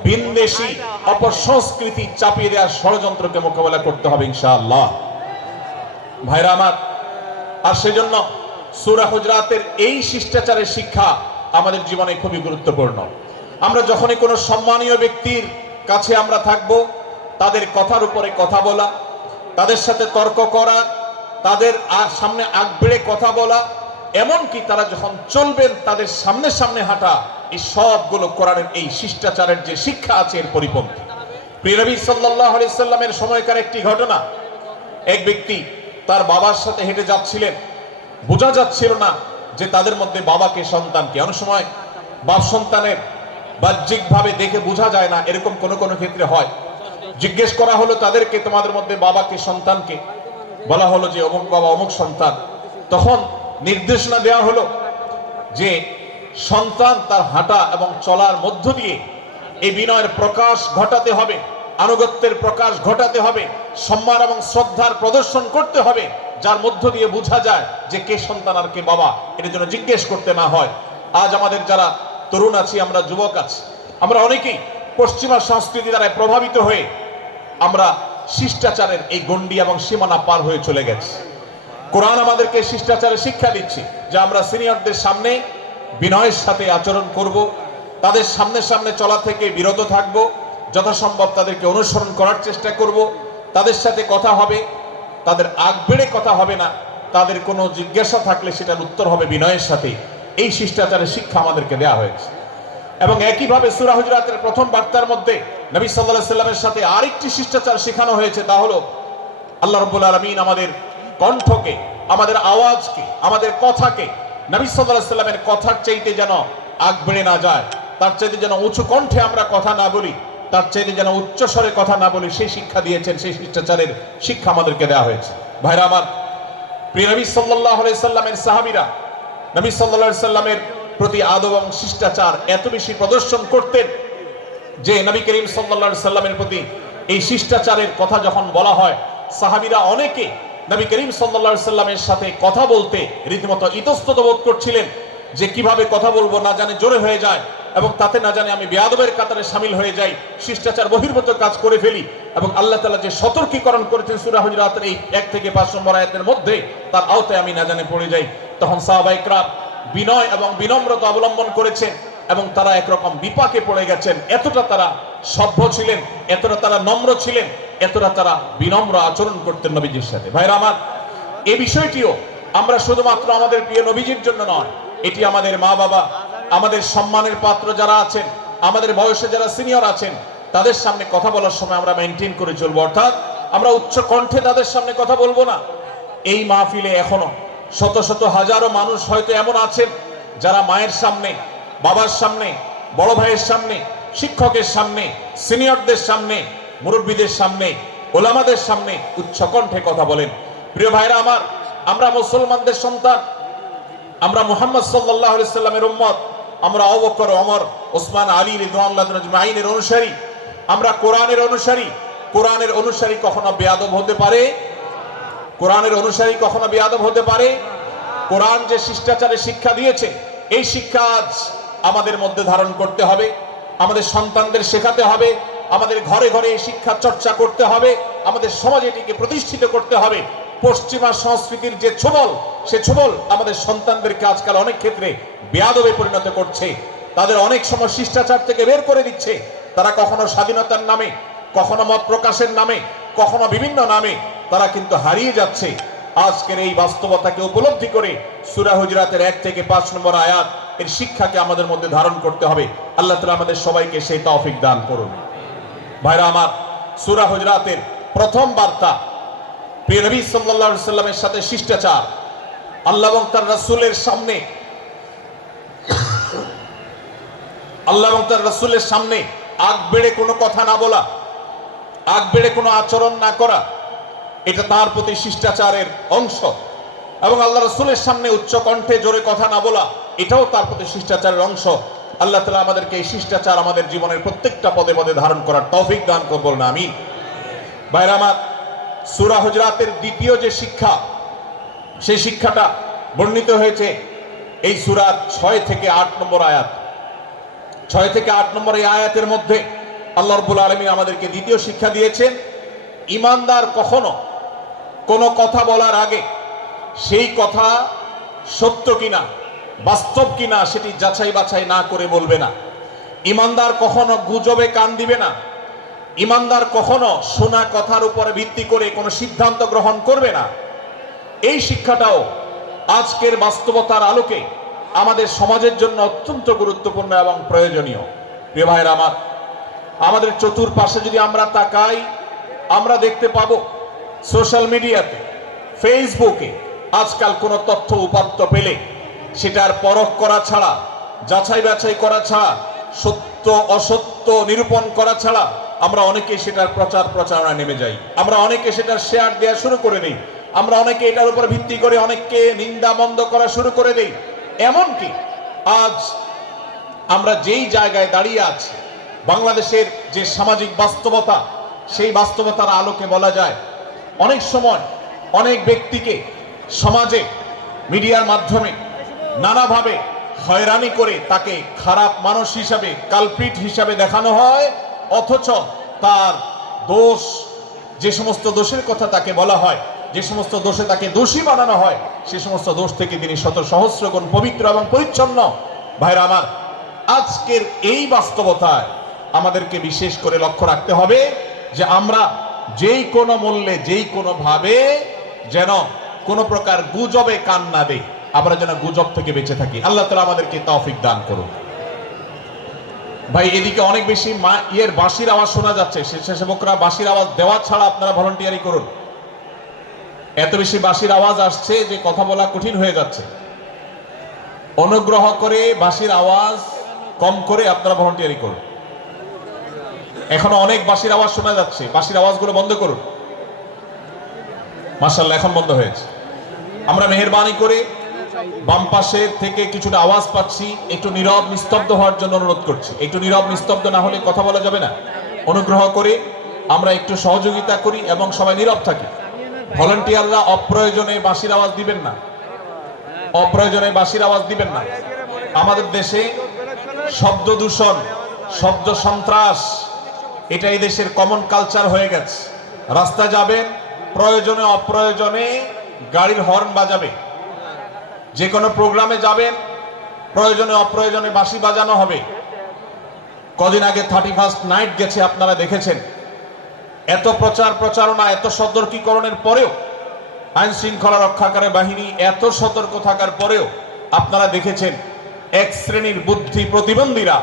ভিনদেশী অপসংস্কৃতি চাপিয়ে দেওয়ার ষড়যন্ত্রকে মোকাবেলা করতে হবে ইনশাআল্লাহ। ভাইরা আমার, আর সেজন্য সূরা হুজরাতের এই শিষ্টাচারের শিক্ষা আমাদের জীবনে খুবই গুরুত্বপূর্ণ। আমরা যখনই কোনো সম্মানীয় ব্যক্তির কাছে আমরা থাকব, তাদের কথার উপরে কথা বলা, তাদের সাথে তর্ক করা, তাদের সামনে আগ বেড়ে কথা বলা, এমনকি তারা যখন চলবেন তাদের সামনে সামনে হাঁটা, এই সবগুলো কোরআনের এই শিষ্টাচারের যে শিক্ষা আছে এর পরিপন্থী। প্রিয় নবী সাল্লাল্লাহু আলাইহি সাল্লামের সময়কার একটি ঘটনা, এক ব্যক্তি তার বাবার সাথে হেঁটে যাচ্ছিলেন, বোঝা যাচ্ছিল না যে তাদের মধ্যে বাবাকে সন্তানকে। অনেক সময় বাপ সন্তানের বাহ্যিকভাবে দেখে বোঝা যায় না, এরকম কোন কোন ক্ষেত্রে হয়। জিজ্ঞেস করা হলো তাদেরকে, তোমাদের মধ্যে বাবাকে সন্তানকে? বলা হলো যে অমুক বাবা, অমুক সন্তান। তখন নির্দেশনা দেওয়া হলো যে সন্তান তার হাঁটা এবং চলার মধ্য দিয়ে এই বিনয়ের প্রকাশ ঘটাতে হবে, আনুগত্যের প্রকাশ ঘটাতে হবে, সম্মান এবং শ্রদ্ধার প্রদর্শন করতে হবে, যার মধ্য দিয়ে বোঝা যায় যে কে সন্তান আর কে বাবা, এটার জন্য জিজ্ঞেস করতে না হয়। আজ আমাদের যারা তরুণ আছি, আমরা যুবক আছি, আমরা অনেকেই পশ্চিমা সংস্কৃতি দ্বারা প্রভাবিত হয়ে আমরা শিষ্টাচারের এই গণ্ডি এবং সীমানা পার হয়ে চলে গেছি। কোরআন আমাদেরকে শিষ্টাচারের শিক্ষা দিচ্ছে যে আমরা সিনিয়রদের সামনে বিনয়ের সাথে আচরণ করব, তাদের সামনে সামনে চলা থেকে বিরত থাকব, যথাসম্ভব তাদেরকে অনুসরণ করার চেষ্টা করব, তাদের সাথে কথা হবে, তাদের আগ বেড়ে কথা হবে না, তাদের কোনো জিজ্ঞাসা থাকলে সেটার উত্তর হবে বিনয়ের সাথে। এই শিষ্টাচারের শিক্ষা আমাদেরকে দেওয়া হয়েছে। এবং একইভাবে সূরা হুজরাতের প্রথম বার্তার মধ্যে নবী সাল্লাল্লাহু আলাইহি সাল্লামের সাথে আরেকটি শিষ্টাচার শেখানো হয়েছে, তা হলো আল্লাহ রাব্বুল আলামিন আমাদের কণ্ঠকে, আমাদের আওয়াজকে, আমাদের কথাকে নবী সাল্লাল্লাহু আলাইহি সাল্লামের কথার চাইতে যেন আগ বেড়ে না যায়, তার চাইতে যেন উঁচু কণ্ঠে আমরা কথা না বলি, তার চাইতে যেন উচ্চ স্বরে কথা না বলি, সেই শিক্ষা দিয়েছেন, সেই শিষ্টাচারের শিক্ষা আমাদেরকে দেওয়া হয়েছে। ভাইরা আমার, প্রিয় নবী সাল্লাল্লাহু আলাইহি সাল্লামের সাহাবীরা নবী সাল্লাল্লাহু আলাইহি সাল্লামের প্রতি আদব এবং শিষ্টাচার এত বেশি প্রদর্শন করতেন যে নবী করিম সাল্লাল্লাহু আলাইহি সাল্লামের প্রতি এই শিষ্টাচারের কথা যখন বলা হয়, সাহাবীরা অনেকে নবী করিম সাল্লাল্লাহু আলাইহি সাল্লামের সাথে কথা বলতে রীতিমতো ইতস্তত বোধ করছিলেন যে কিভাবে কথা বলবো, না জানে জোরে হয়ে যায় এবং তাতে না জানে আমি বেয়াদবের কাতারে শামিল হয়ে যাই, শিষ্টাচার বহির্ভূত কাজ করে ফেলি। এবং আল্লাহ তাআলা যে সতর্কীকরণ করেছেন সূরা হুজরাতের এই 1 থেকে 5 নম্বর আয়াতের মধ্যে, তার আওতায় আমি না জানে পড়ে যাই। তখন সাহাবায়ে কেরাম বিনয় এবং বিনম্রতা অবলম্বন করেছেন এবং তারা একরকম বিপাকে পড়ে গেছেন। এতটা তারা সভ্য ছিলেন, এতটা তারা নম্র ছিলেন, এতটা তারা বিনম্র আচরণ করতেন নবীজির সাথে। ভাইরা আমার, এই বিষয়টিও আমরা শুধুমাত্র আমাদের প্রিয় নবীজির জন্য নয়, এটি আমাদের মা বাবা, আমাদের সম্মানের পাত্র যারা আছেন, আমাদের বয়সে যারা সিনিয়র আছেন, তাদের সামনে কথা বলার সময় আমরা মেনটেন করে চলবো, অর্থাৎ আমরা উচ্চ কণ্ঠে তাদের সামনে কথা বলবো না। এই মাহফিলে এখনো শত শত হাজারো মানুষ হয়তো এমন আছেন যারা মায়ের সামনে, বাবার সামনে, বড় ভাইয়ের সামনে, শিক্ষকের সামনে, সিনিয়রদের সামনে, মুরব্বীদের সামনে, ওলামাদের সামনে উচ্চ কণ্ঠে কথা বলেন। প্রিয় ভাইরা আমার, আমরা মুসলমানদের সন্তান, আমরা মুহাম্মদ সাল্লাল্লাহু আলাইহি সাল্লামের উম্মত, আমরা আবু বকর, ওমর, ওসমান, আলী রাদিয়াল্লাহু আজমাইনের অনুসারী, আমরা কোরআনের অনুসারী। কোরআনের অনুসারী কখনো বেয়াদব হতে পারে? কোরআনের অনুসারী কখনো বেয়াদব হতে পারে? কোরআন যে শিষ্টাচারের শিক্ষা দিয়েছে, এই শিক্ষা আজ আমাদের মধ্যে ধারণ করতে হবে, আমাদের সন্তানদের শেখাতে হবে, আমাদের ঘরে ঘরে এই শিক্ষা চর্চা করতে হবে, আমাদের সমাজে এটিকে প্রতিষ্ঠিত করতে হবে। পশ্চিমা সংস্কৃতির যে ছোবল, সে ছোবল আমাদের সন্তানদেরকে আজকাল অনেক ক্ষেত্রে বেয়াদবে পরিণত করছে, তাদের অনেক সময় শিষ্টাচার থেকে বের করে দিচ্ছে। তারা কখনো স্বাধীনতার নামে, কখনো মত প্রকাশের নামে, কখনো বিভিন্ন নামে তারা কিন্তু হারিয়ে যাচ্ছে। আজকের এই বাস্তবতাকে উপলব্ধি করে সূরা হুজরাতের 1 থেকে 5 নম্বর আয়াত এর শিক্ষাকে আমাদের মধ্যে ধারণ করতে হবে। আল্লাহ তাআলা আমাদের সবাইকে সেই তৌফিক দান করুন। ভাইরা আমার, সূরা হুজরাতের প্রথম বার্তা, প্রিয় নবী সাল্লাল্লাহু আলাইহি ওয়াসাল্লামের সাথে শিষ্টাচার, আল্লাহ এবং তার রাসূলের সামনে আগ বেড়ে কোনো কথা না বলা, আগ বেড়ে কোনো আচরণ না করা, এটা তার প্রতি শিষ্টাচারের অংশ। এবং আল্লাহ রাসূলের সামনে উচ্চ কণ্ঠে জোরে কথা না বলা, এটাও তার প্রতি শিষ্টাচারের অংশ। আল্লাহ তাআলা আমাদেরকে এই শিষ্টাচার আমাদের জীবনের প্রত্যেকটা পদে পদে ধারণ করার তৌফিক দান করুন, আমিন। ভাইরা আমার, সূরা হুজরাতের দ্বিতীয় যে শিক্ষা, সেই শিক্ষাটা বর্ণিত হয়েছে এই সূরার 6 থেকে 8 নম্বর আয়াত। 6 থেকে 8 নম্বর এই আয়াতের মধ্যে আল্লাহ রাব্বুল আলামিন আমাদেরকে দ্বিতীয় শিক্ষা দিয়েছেন, ঈমানদার কখনো কোনো কথা বলার আগে সেই কথা সত্য কিনা, বাস্তব কিনা সেটি যাচাই বাছাই না করে বলবে না। ঈমানদার কখনো গুজবে কান দিবে না। ঈমানদার কখনো শোনা কথার উপরে ভিত্তি করে কোনো সিদ্ধান্ত গ্রহণ করবে না। এই শিক্ষাটাও আজকের বাস্তবতার আলোকে আমাদের সমাজের জন্য অত্যন্ত গুরুত্বপূর্ণ এবং প্রয়োজনীয়। প্রিয় ভাইরা আমার, আমাদের চতুর্পাশে যদি আমরা তাকাই, আমরা দেখতে পাবো সোশ্যাল মিডিয়াতে, ফেসবুকে আজকাল কোনো তথ্য উপাত্ত পেলে সেটার পরখ করা ছাড়া, যাচাই বাছাই করা ছাড়া, সত্য অসত্য নিরূপণ করা ছাড়া আমরা অনেকে সেটার প্রচার প্রচারণা নেমে যাই। আমরা অনেকে সেটার শেয়ার দেওয়া শুরু করে দিই। আমরা অনেকে এটার উপর ভিত্তি করে অনেককে নিন্দা মন্দ করা শুরু করে দিই। এমনকি আজ আমরা যেই জায়গায় দাঁড়িয়ে আছি, বাংলাদেশের যে সামাজিক বাস্তবতা, সেই বাস্তবতার আলোকে বলা যায় অনেক সময় অনেক ব্যক্তিকে সমাজে মিডিয়ার মাধ্যমে নানাভাবে হয়রানি করে তাকে খারাপ মানুষ হিসাবে, কালপ্রিট হিসাবে দেখানো হয়, অথচ তার দোষ, যে সমস্ত দোষের কথা তাকে বলা হয়, যে সমস্ত দোষে তাকে দোষী বানানো হয়, সে সমস্ত দোষ থেকে তিনি শত সহস্র গুণ পবিত্র এবং পরিচ্ছন্ন। ভাইরা আমার, আজকের এই বাস্তবতায় আমাদেরকে বিশেষ করে লক্ষ্য রাখতে হবে যে আমরা যেই কোনো মূল্যে, যেই কোনো ভাবে যেন কোনো প্রকার গুজবে কান না দেই, আমরা যেন গুজব থেকে বেঁচে থাকি। আল্লাহ তাআলা আমাদেরকে তৌফিক দান করুন। ভাই, এদিকে অনেক বেশি বাঁশির আওয়াজ শোনা যাচ্ছে। স্বেচ্ছাসেবকরা বাঁশির আওয়াজ দেওয়া ছাড়া আপনারা ভলান্টিয়ারি করুন। এত বেশি বাঁশির আওয়াজ আসছে যে কথা বলা কঠিন হয়ে যাচ্ছে। অনুগ্রহ করে বাঁশির আওয়াজ কম করে আপনারা ভলান্টিয়ারি করুন। এখনো অনেক বাঁশির আওয়াজ শোনা যাচ্ছে, বাঁশির আওয়াজগুলো বন্ধ করুন। মাশাআল্লাহ, এখন বন্ধ হয়েছে। আমরা মেহেরবানি করে বাম পাশের থেকে কিছুটা আওয়াজ পাচ্ছি, একটু নীরব নিস্তব্ধ হওয়ার জন্য অনুরোধ করছি। একটু নীরব নিস্তব্ধ না হলে কথা বলা যাবে না। অনুগ্রহ করে আমরা একটু সহযোগিতা করি এবং সবাই নীরব থাকি। ভলান্টিয়াররা অপ্রয়োজনে বাঁশির আওয়াজ দিবেন না, অপ্রয়োজনে বাঁশির আওয়াজ দিবেন না। আমাদের দেশে শব্দ দূষণ, শব্দ সন্ত্রাস, এটা এই দেশের কমন কালচার হয়ে গেছে। রাস্তা যাবেন, প্রয়োজনে অপ্রয়োজনে গাড়ির হর্ন বাজাবে। যে কোনো প্রোগ্রামে যাবেন, প্রয়োজনে অপ্রয়োজনে বাঁশি বাজানো হবে। কদিন আগে 31st নাইট গেছে, আপনারা দেখেছেন। এত প্রচার প্রচারণা, এত সতর্কীকরণের পরেও, আইন শৃঙ্খলা রক্ষাকারী বাহিনী এত সতর্ক থাকার পরেও আপনারা দেখেছেন এক শ্রেণীর বুদ্ধি প্রতিবন্ধীরা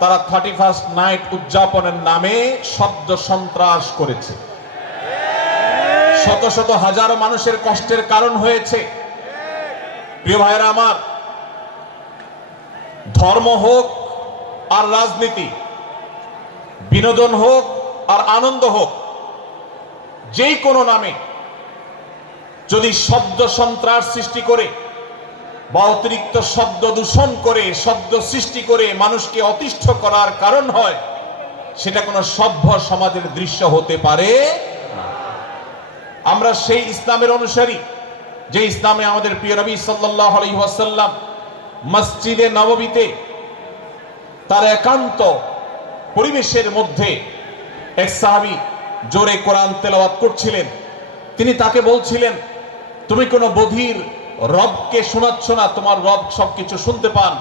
তারা 31st নাইট উদযাপনের নামে শব্দ সন্ত্রাস করেছে। শত শত হাজারো মানুষের কষ্টের কারণ হয়েছে। প্রিয় ভাইরা আমার, ধর্ম হোক আর রাজনীতি, বিনোদন হোক আর আনন্দ হোক, যেই কোনো নামে যদি শব্দ সন্ত্রাস সৃষ্টি করে বা অতিরিক্ত শব্দ দূষণ করে, শব্দ সৃষ্টি করে মানুষকে অতিষ্ঠ করার কারণ হয়, সেটা কোনো সভ্য সমাজের দৃশ্য হতে পারে না। আমরা সেই ইসলামের অনুসারী যে ইসলামে আমাদের প্রিয় নবী সাল্লাল্লাহু আলাইহি ওয়াসাল্লাম মসজিদে নববীতে তার একান্ত পরিবেশের মধ্যে এক সাহাবী জোরে কোরআন তেলাওয়াত করছিলেন। তিনি তাকে বলছিলেন, তুমি কোনো বধির রবকে শোনাচ্ছ না, তোমার রব সবকিছু শুনতে পান,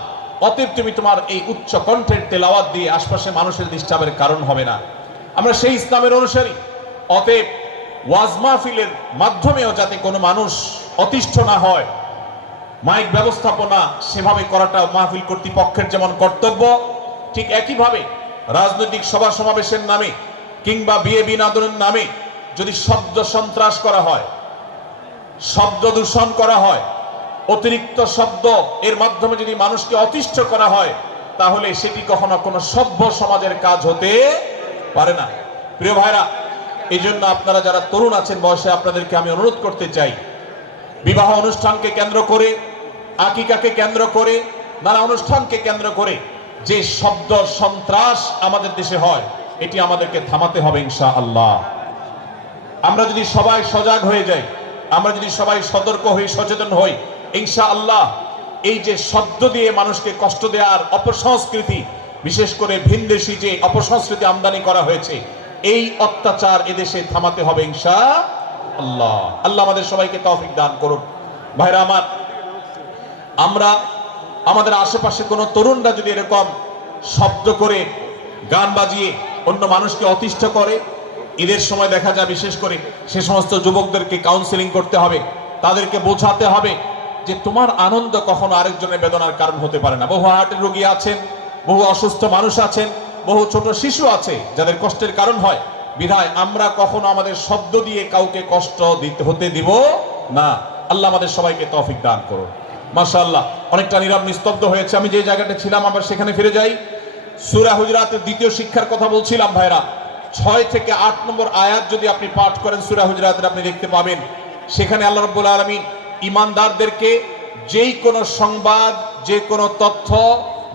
অতএব তুমি তোমার এই উচ্চ কণ্ঠের তেলাওয়াত দিয়ে আশপাশে মানুষের ডিস্টার্বের কারণ হবে না। আমরা সেই ইসলামের অনুসারী, অতএব ওয়াজ মাহফিলের মাধ্যমেও যাতে কোনো মানুষ অতিষ্ঠ না হয়, মাইক ব্যবস্থাপনা সেভাবে করাটা মাহফিল কর্তৃপক্ষের যেমন কর্তব্য, ঠিক একইভাবে রাজনৈতিক সভা সমাবেশের নামে কিংবা বিয়ে বিনোদনের নামে যদি শব্দ সন্ত্রাস করা হয়, শব্দ দূষণ করা হয়, অতিরিক্ত শব্দ এর মাধ্যমে যদি মানুষকে অতিষ্ঠ করা হয়, তাহলে সেটি কখনো কোনো সভ্য সমাজের কাজ হতে পারে না। প্রিয় ভাইরা, এই জন্য আপনারা যারা তরুণ আছেন বয়সে, আপনাদেরকে আমি অনুরোধ করতে চাই, বিবাহ অনুষ্ঠানকে কেন্দ্র করে, আকিকাকে কেন্দ্র করে, নানা অনুষ্ঠানকে কেন্দ্র করে যে শব্দ সন্ত্রাস আমাদের দেশে হয়, এটি আমাদেরকে থামাতে হবে ইনশাআল্লাহ। আমরা যদি সবাই সজাগ হয়ে যাই, আমরা যদি সবাই সতর্ক হই, সচেতন হই, ইনশাআল্লাহ এই যে শব্দ দিয়ে মানুষকে কষ্ট দেওয়ার অপসংস্কৃতি, বিশেষ করে ভিনদেশী যে অপসংস্কৃতি আমদানি করা হয়েছে, এই অত্যাচার এদেশে থামাতে হবে ইনশাআল্লাহ। আল্লাহ আমাদের সবাইকে তৌফিক দান করুন। ভাইরা আমার, আমরা আমাদের আশেপাশে কোনো তরুণরা যদি এরকম শব্দ করে, গান বাজিয়ে অন্য মানুষকে অতিষ্ঠ করে, ঈদের সময় দেখা যায় বিশেষ করে সে সমস্ত যুবকদেরকে কাউন্সেলিং করতে হবে, তাদেরকে বোঝাতে হবে যে তোমার আনন্দ কখনো আরেকজনের বেদনার কারণ হতে পারে না। বহু হার্টের রোগী আছেন, বহু অসুস্থ মানুষ আছেন, বহু ছোট শিশু আছে যাদের কষ্টের কারণ হয়। বিধায় আমরা কখনো আমাদের শব্দ দিয়ে কাউকে কষ্ট হতে দিব না। আল্লাহ আমাদের সবাইকে তৌফিক দান করুন। মাশাআল্লাহ, অনেকটা নীরব নিস্তব্ধ হয়েছে। আমি যে জায়গাটা ছিলাম আবার সেখানে ফিরে যাই। সূরা হুজুরাতের দ্বিতীয় শিক্ষার কথা বলছিলাম ভাইরা। 6 থেকে 8 নম্বর আয়াত যদি আপনি পাঠ করেন সূরা হুজুরাতের, আপনি দেখতে পাবেন সেখানে আল্লাহ রাব্বুল আলামিন ঈমানদারদেরকে যেই কোনো সংবাদ, যে কোনো তথ্য,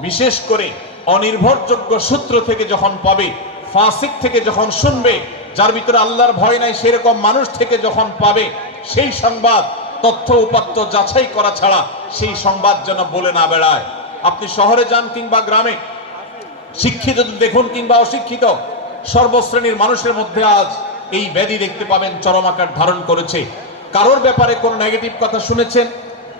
বিশেষ করে অনির্ভরযোগ্য সূত্র থেকে যখন পাবে, ফাসিক থেকে যখন শুনবে, যার ভিতরে আল্লাহর ভয় নাই সেরকম মানুষ থেকে যখন পাবে, সেই সংবাদ তথ্য উপাত্ত যাচাই করা ছাড়া সেই সংবাদ যেন বলে না বেড়ায়। আপনি শহরে যান কিংবা গ্রামে, শিক্ষিত দেখুন কিংবা অশিক্ষিত, সর্বশ্রেণীর মানুষের মধ্যে আজ এই ব্যাধি দেখতে পাবেন চরম আকার ধারণ করেছে। কারোর ব্যাপারে কোনো নেগেটিভ কথা শুনেছেন,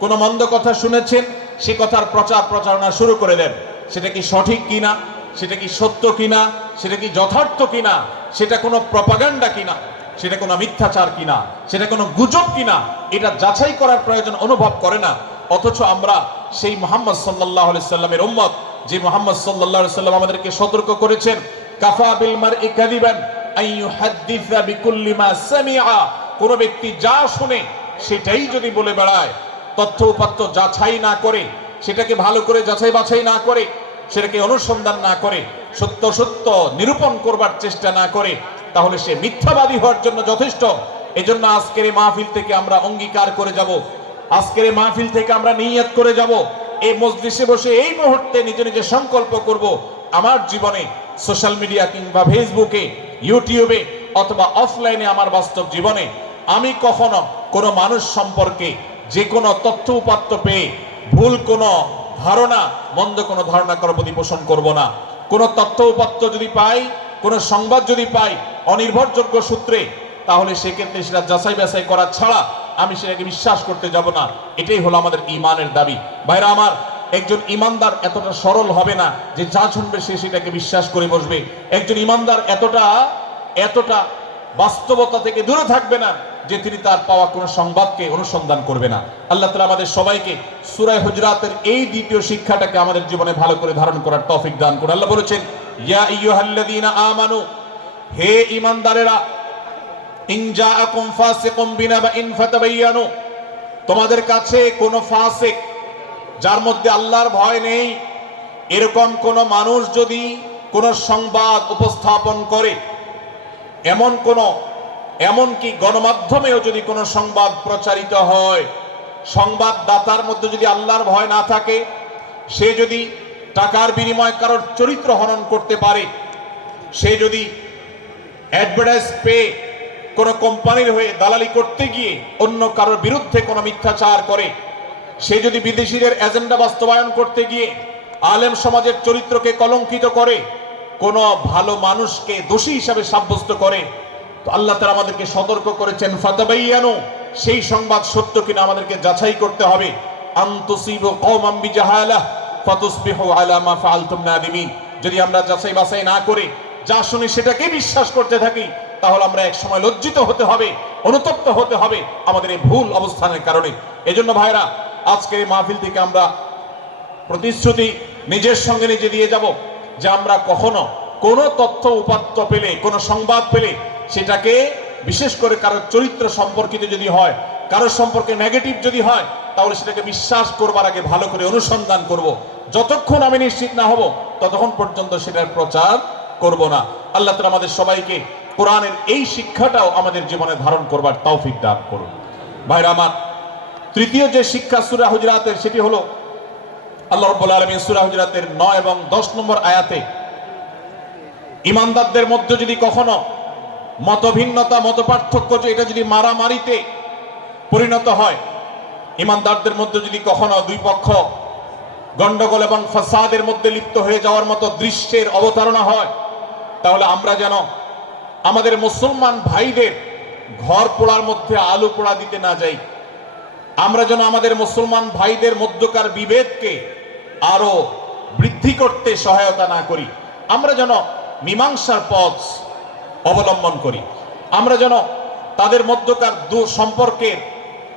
কোনো মন্দ কথা শুনেছেন, সে কথার প্রচার প্রচারণা শুরু করে দেন। সেটা কি সঠিক কিনা, সেটা কি সত্য কিনা, সেটা কি যথার্থ কিনা, সেটা কোনো প্রপাগান্ডা কিনা, সেটা কোনো মিথ্যাচার কিনা, সেটা কোনো গুজব কিনা, এটা যাচাই করার প্রয়োজন অনুভব করে না। অথচ আমরা সেই মুহাম্মদ সাল্লাল্লাহু আলাইহি সাল্লামের উম্মত, যে মুহাম্মদ সাল্লাল্লাহু আলাইহি সাল্লাম আমাদেরকে সতর্ক করেছেন, কাফা বিল মারই কাযিবান আন ইউহাদ্দিসা বিকুল্লি মা সামিআ, কোন ব্যক্তি যা শুনে সেটাই যদি বলে বেড়ায়, তথ্য উপাত্ত যাচাই না করে, সেটাকে ভালো করে যাচাই বাছাই না করে, সেটাকে অনুসন্ধান না করে, সত্য সত্য নিরূপণ করবার চেষ্টা না করে, তাহলে সে মিথ্যাবাদী হওয়ার জন্য যথেষ্ট। এজন্য আজকের এই মাহফিল থেকে আমরা অঙ্গীকার করে যাব, আজকের এই মাহফিল থেকে আমরা নিয়ত করে যাব, এই মজলিসে বসে এই মুহূর্তে নিজে নিজে সংকল্প করব, আমার জীবনে সোশ্যাল মিডিয়া কিংবা ফেসবুকে, ইউটিউবে অথবা অফলাইনে আমার বাস্তব জীবনে আমি কখনো কোনো মানুষ সম্পর্কে যে কোনো তথ্য উপাত্ত পেয়ে ভুল কোনো ধারণা, মন্দ কোনো ধারণা করার প্রতি পোষণ করব না। কোনো তথ্য উপাত্ত যদি পাই, কোনো সংবাদ যদি পাই অনির্ভরযোগ্য সূত্রে, তাহলে সেক্ষেত্রে সেটা যাচাই বাছাই করা ছাড়া আমি সেটাকে বিশ্বাস করতে যাব না। এটাই হলো আমাদের ঈমানের দাবি। ভাইরা আমার, একজন ঈমানদার এতটা সরল হবে না যে যা শুনবে সে সেটাকে বিশ্বাস করে বসবে। একজন ঈমানদার এতটা বাস্তবতা থেকে দূরে থাকবে না যে তিনি তার পাওয়া কোনো সংবাদকে অনুসন্ধান করবে না। আল্লাহ তাআলা আমাদের সবাইকে সূরা হুজুরাতের এই দ্বিতীয় শিক্ষাটাকে আমাদের জীবনে ভালো করে ধারণ করার তৌফিক দান করুন। আল্লাহ বলেছেন, ইয়া আইয়ুহাল্লাযীনা আমানু, হে ঈমানদারেরা, ইন জাআকুম ফাসিকুম বিনাবাইন ফাতাবায়ানু, তোমাদের কাছে কোনো ফাসিক, যার মধ্যে আল্লাহর ভয় নেই, এরকম কোন মানুষ যদি কোনো সংবাদ উপস্থাপন করে, এমনকি গণমাধ্যমেও যদি কোনো সংবাদ প্রচারিত হয়, সংবাদদাতার মধ্যে যদি আল্লাহর ভয় না থাকে, সে যদি টাকার বিনিময়ে কারোর চরিত্র হনন করতে পারে, সে যদি অ্যাডভার্টাইজ পেয়ে কোনো কোম্পানির হয়ে দালালি করতে গিয়ে অন্য কারোর বিরুদ্ধে কোনো মিথ্যাচার করে, সে যদি বিদেশিদের এজেন্ডা বাস্তবায়ন করতে গিয়ে আলেম সমাজের চরিত্রকে কলঙ্কিত করে, কোনো ভালো মানুষকে দোষী হিসাবে সাব্যস্ত করে, তো আল্লাহ তাআলা আমাদেরকে সতর্ক করেছেন, ফাতাবায়ানু, সেই সংবাদ সত্য কিনা আমাদেরকে যাচাই করতে হবে। আন তুসিবু কওমান বিজাহালাহ ফাতুসবিহু আলা মা ফাআলতুম নাদিমিন, যদি আমরা যাচাই বাছাই না করে যা শুনি সেটাকে বিশ্বাস করতে থাকি, তাহলে আমরা এক সময় লজ্জিত হতে হবে, অনুতপ্ত হতে হবে আমাদের এই ভুল অবস্থানের কারণে। এজন্য ভাইরা, আজকের এই মাহফিল থেকে আমরা প্রতিশ্রুতি নিজের সঙ্গে নিজে দিয়ে যাব যে আমরা কখনো কোনো তথ্য উপাত্ত পেলে, কোনো সংবাদ পেলে সেটাকে বিশেষ করে কারোর চরিত্র সম্পর্কিত যদি হয়, কারোর সম্পর্কে নেগেটিভ যদি হয়, তাহলে সেটাকে বিশ্বাস করবার আগে ভালো করে অনুসন্ধান করব। যতক্ষণ আমি নিশ্চিত না হব ততক্ষণ পর্যন্ত সেটার প্রচার করব না। আল্লাহ তাআলা আমাদের সবাইকে কোরআনের এই শিক্ষাটাও আমাদের জীবনে ধারণ করবার তৌফিক দান করুন। ভাইরা আমার, তৃতীয় যে শিক্ষা সূরা হুজুরাতের, সেটি হলো আল্লাহ রাব্বুল আলামিন সূরা হুজুরাতের 9 এবং 10 নম্বর আয়াতে ইমানদারদের মধ্যে যদি কখনো মতভিন্নতা, মতপার্থক্য, এটা যদি মারামারিতে পরিণত হয়, ইমানদারদের মধ্যে যদি কখনো দুই পক্ষ গন্ডগোল এবং ফাসাদের মধ্যে লিপ্ত হয়ে যাওয়ার মতো দৃশ্যের অবতারণা হয়, তাহলে আমরা যেন আমাদের মুসলমান ভাইদের ঘর পোড়ার মধ্যে আলু পোড়া দিতে না যাই। আমরা যেন আমাদের মুসলমান ভাইদের মধ্যকার বিভেদকে আরো বৃদ্ধি করতে সহায়তা না করি। আমরা যেন মীমাংসার পথ অবলম্বন করি। আমরা যেন তাদের মধ্যকার সম্পর্কের